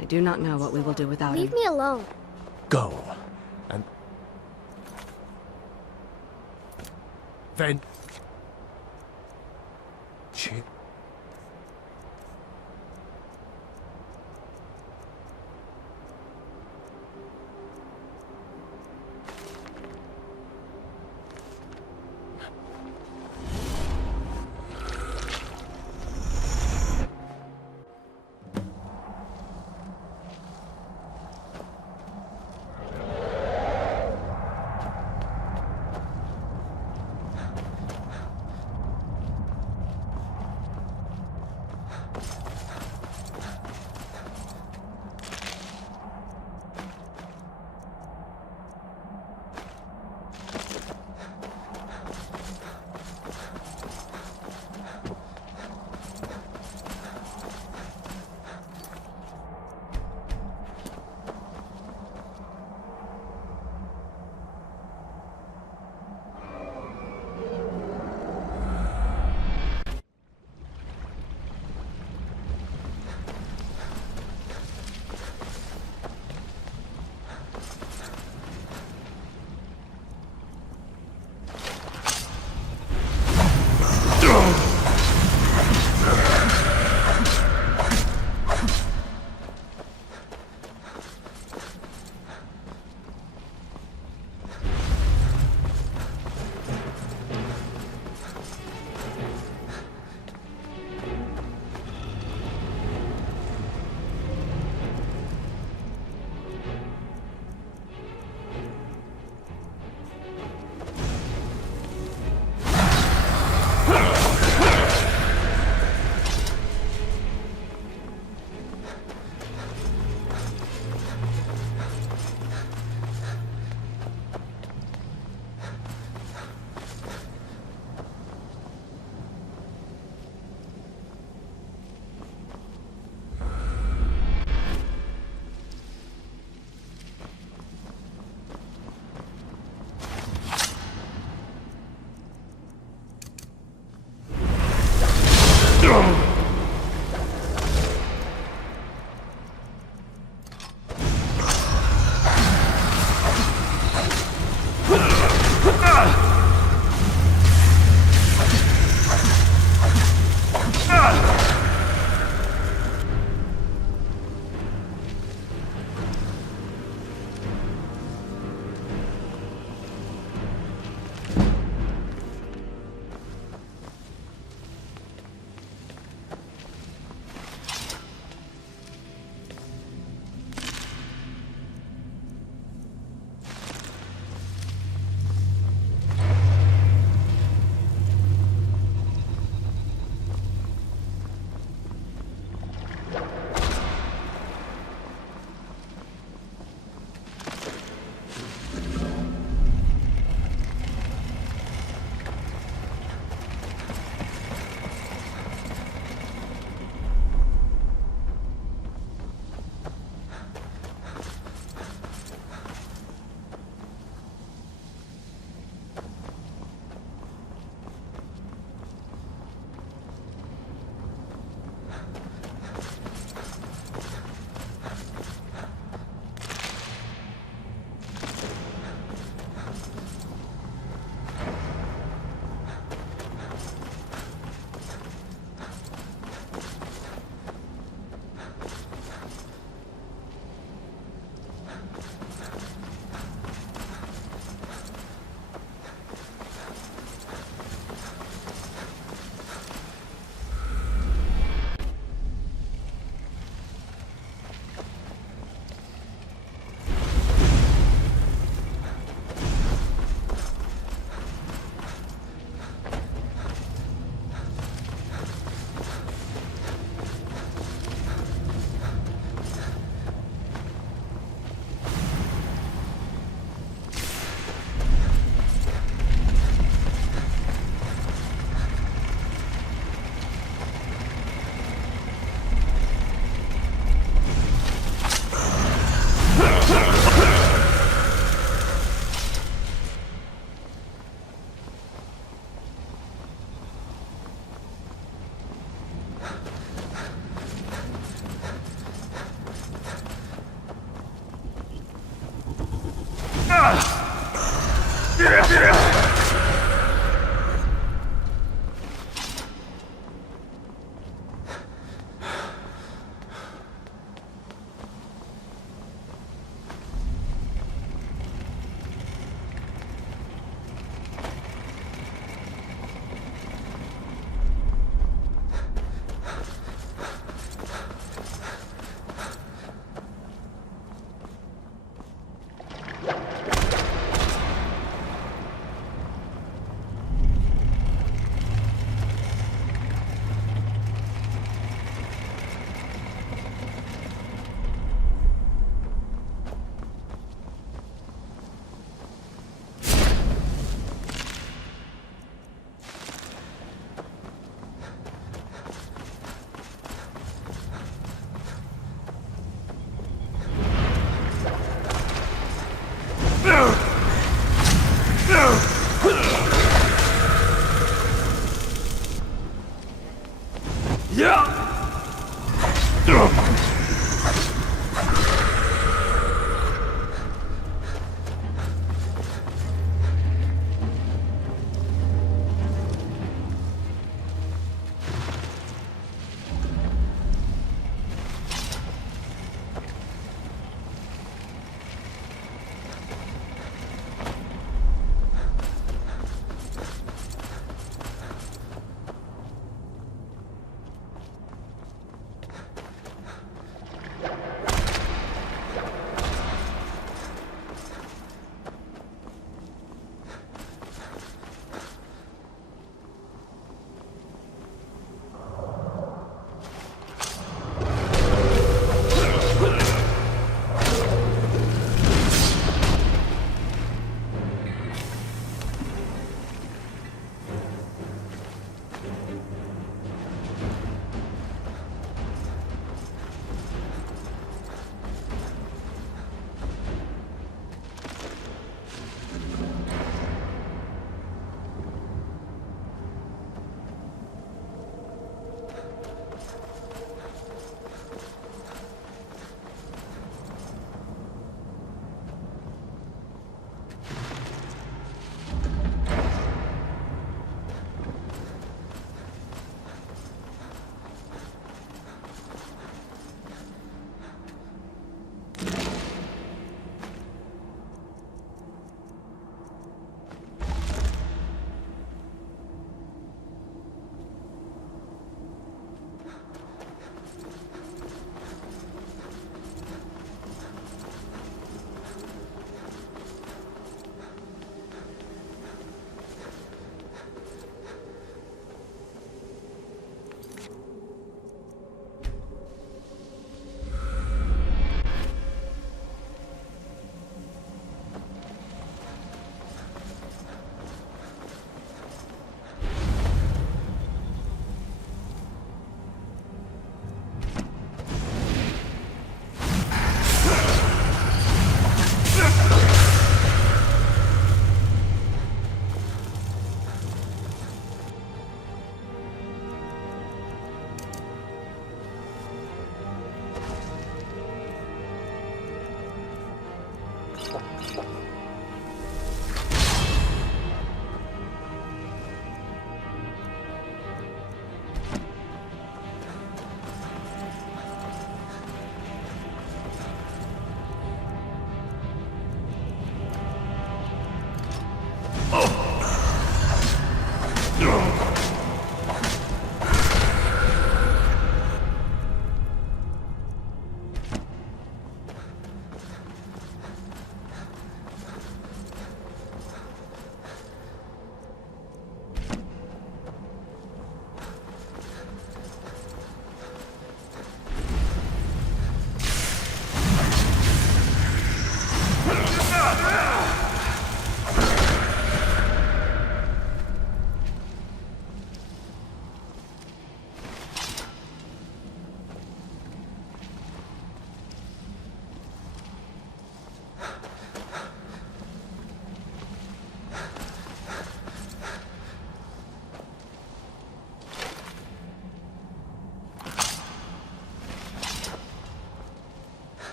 I do not know what we will do without Leave him. me alone. Go. And... then... Shit.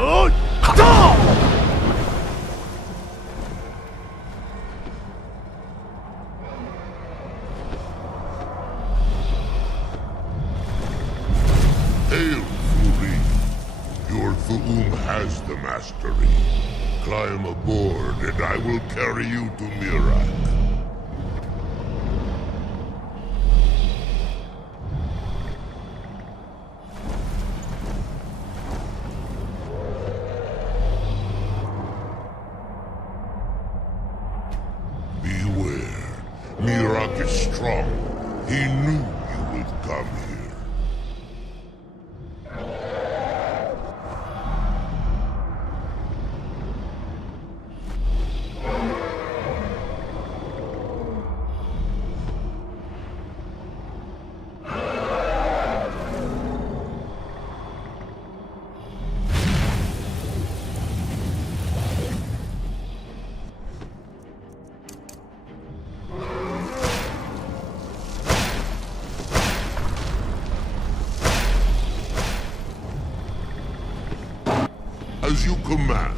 Hail, Fury. Your Thu'um has the mastery. Climb aboard, and I will carry you to Mirak. Beware. Mirak is strong. He knew you would come here. As you command.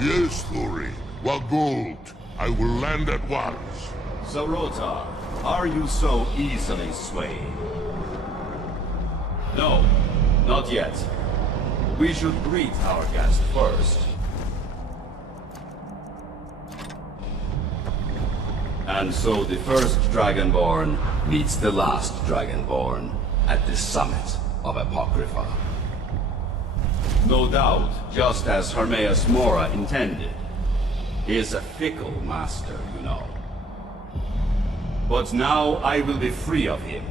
Yes, Thori. Wagold. I will land at once. Zarotar, are you so easily swayed? No, not yet. We should greet our guest first. And so the first Dragonborn meets the last Dragonborn at the summit of Apocrypha. No doubt, just as Hermaeus Mora intended. He is a fickle master, you know. But now I will be free of him.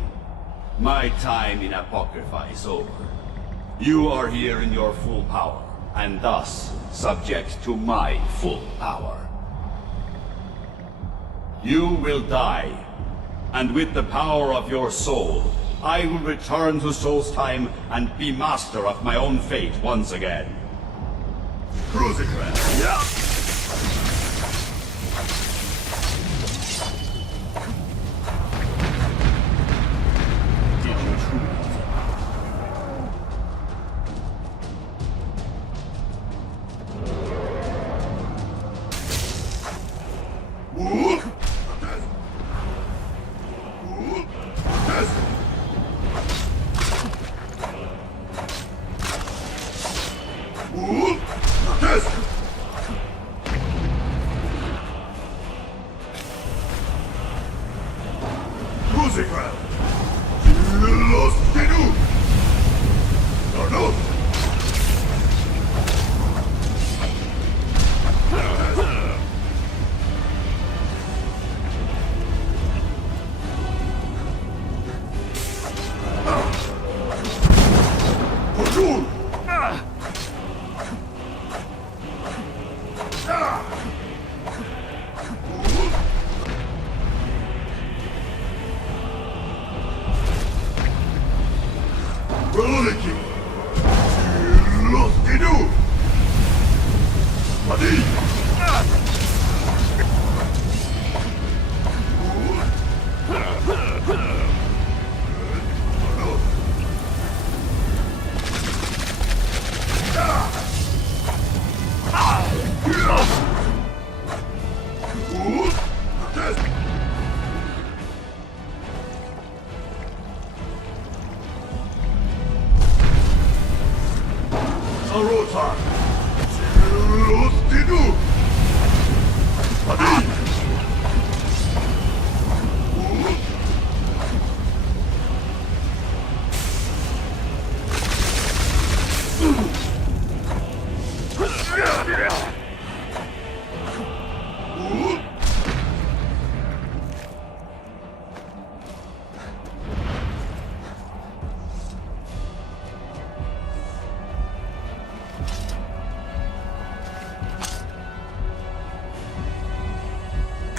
My time in Apocrypha is over. You are here in your full power, and thus subject to my full power. You will die, and with the power of your soul, I will return to Solstheim and be master of my own fate once again. Crucifix! Yeah.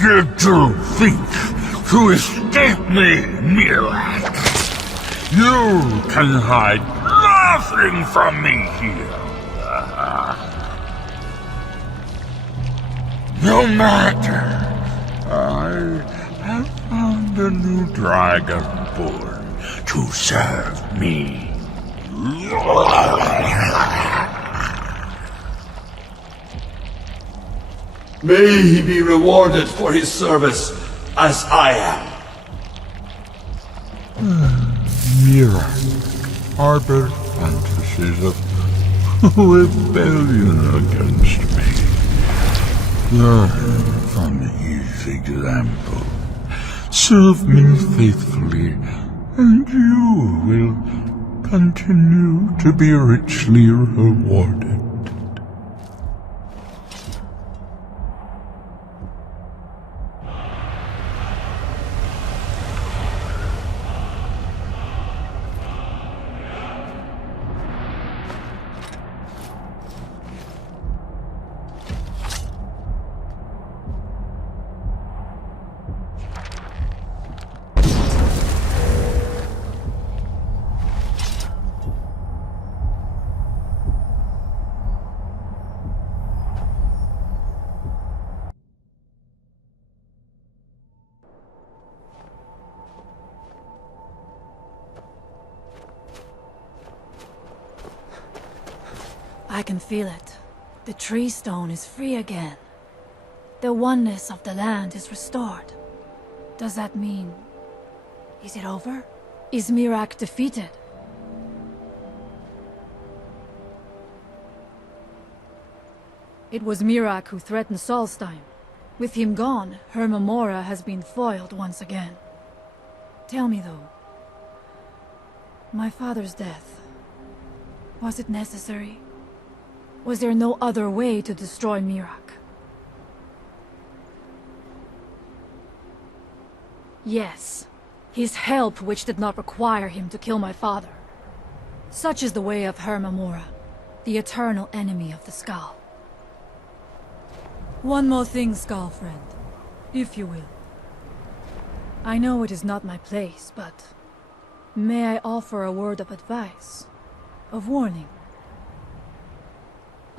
did you think to escape me, Mirak? You can hide nothing from me here. No matter. I have found a new Dragonborn to serve me. May he be rewarded for his service, as I am. Mirak harbored fantasies of rebellion against me. Learn from his example. Serve me faithfully, and you will continue to be richly rewarded. I can feel it. The tree stone is free again. The oneness of the land is restored. Does that mean... is it over? Is Mirak defeated? It was Mirak who threatened Solstheim. With him gone, Hermamora has been foiled once again. Tell me though, my father's death, was it necessary? Was there no other way to destroy Mirak? Yes, his help which did not require him to kill my father. Such is the way of Hermamora, the eternal enemy of the Skull. One more thing, Skull friend, if you will. I know it is not my place, but may I offer a word of advice, of warning?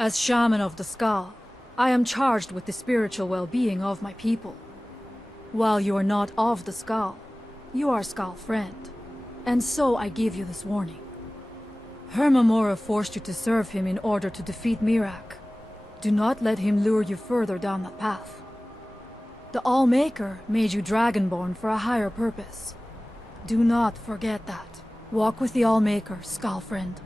As Shaman of the Skull, I am charged with the spiritual well-being of my people. While you are not of the Skull, you are Skull friend, and so I give you this warning. Hermamora forced you to serve him in order to defeat Mirak. Do not let him lure you further down that path. The Allmaker made you Dragonborn for a higher purpose. Do not forget that. Walk with the Allmaker, Skull friend.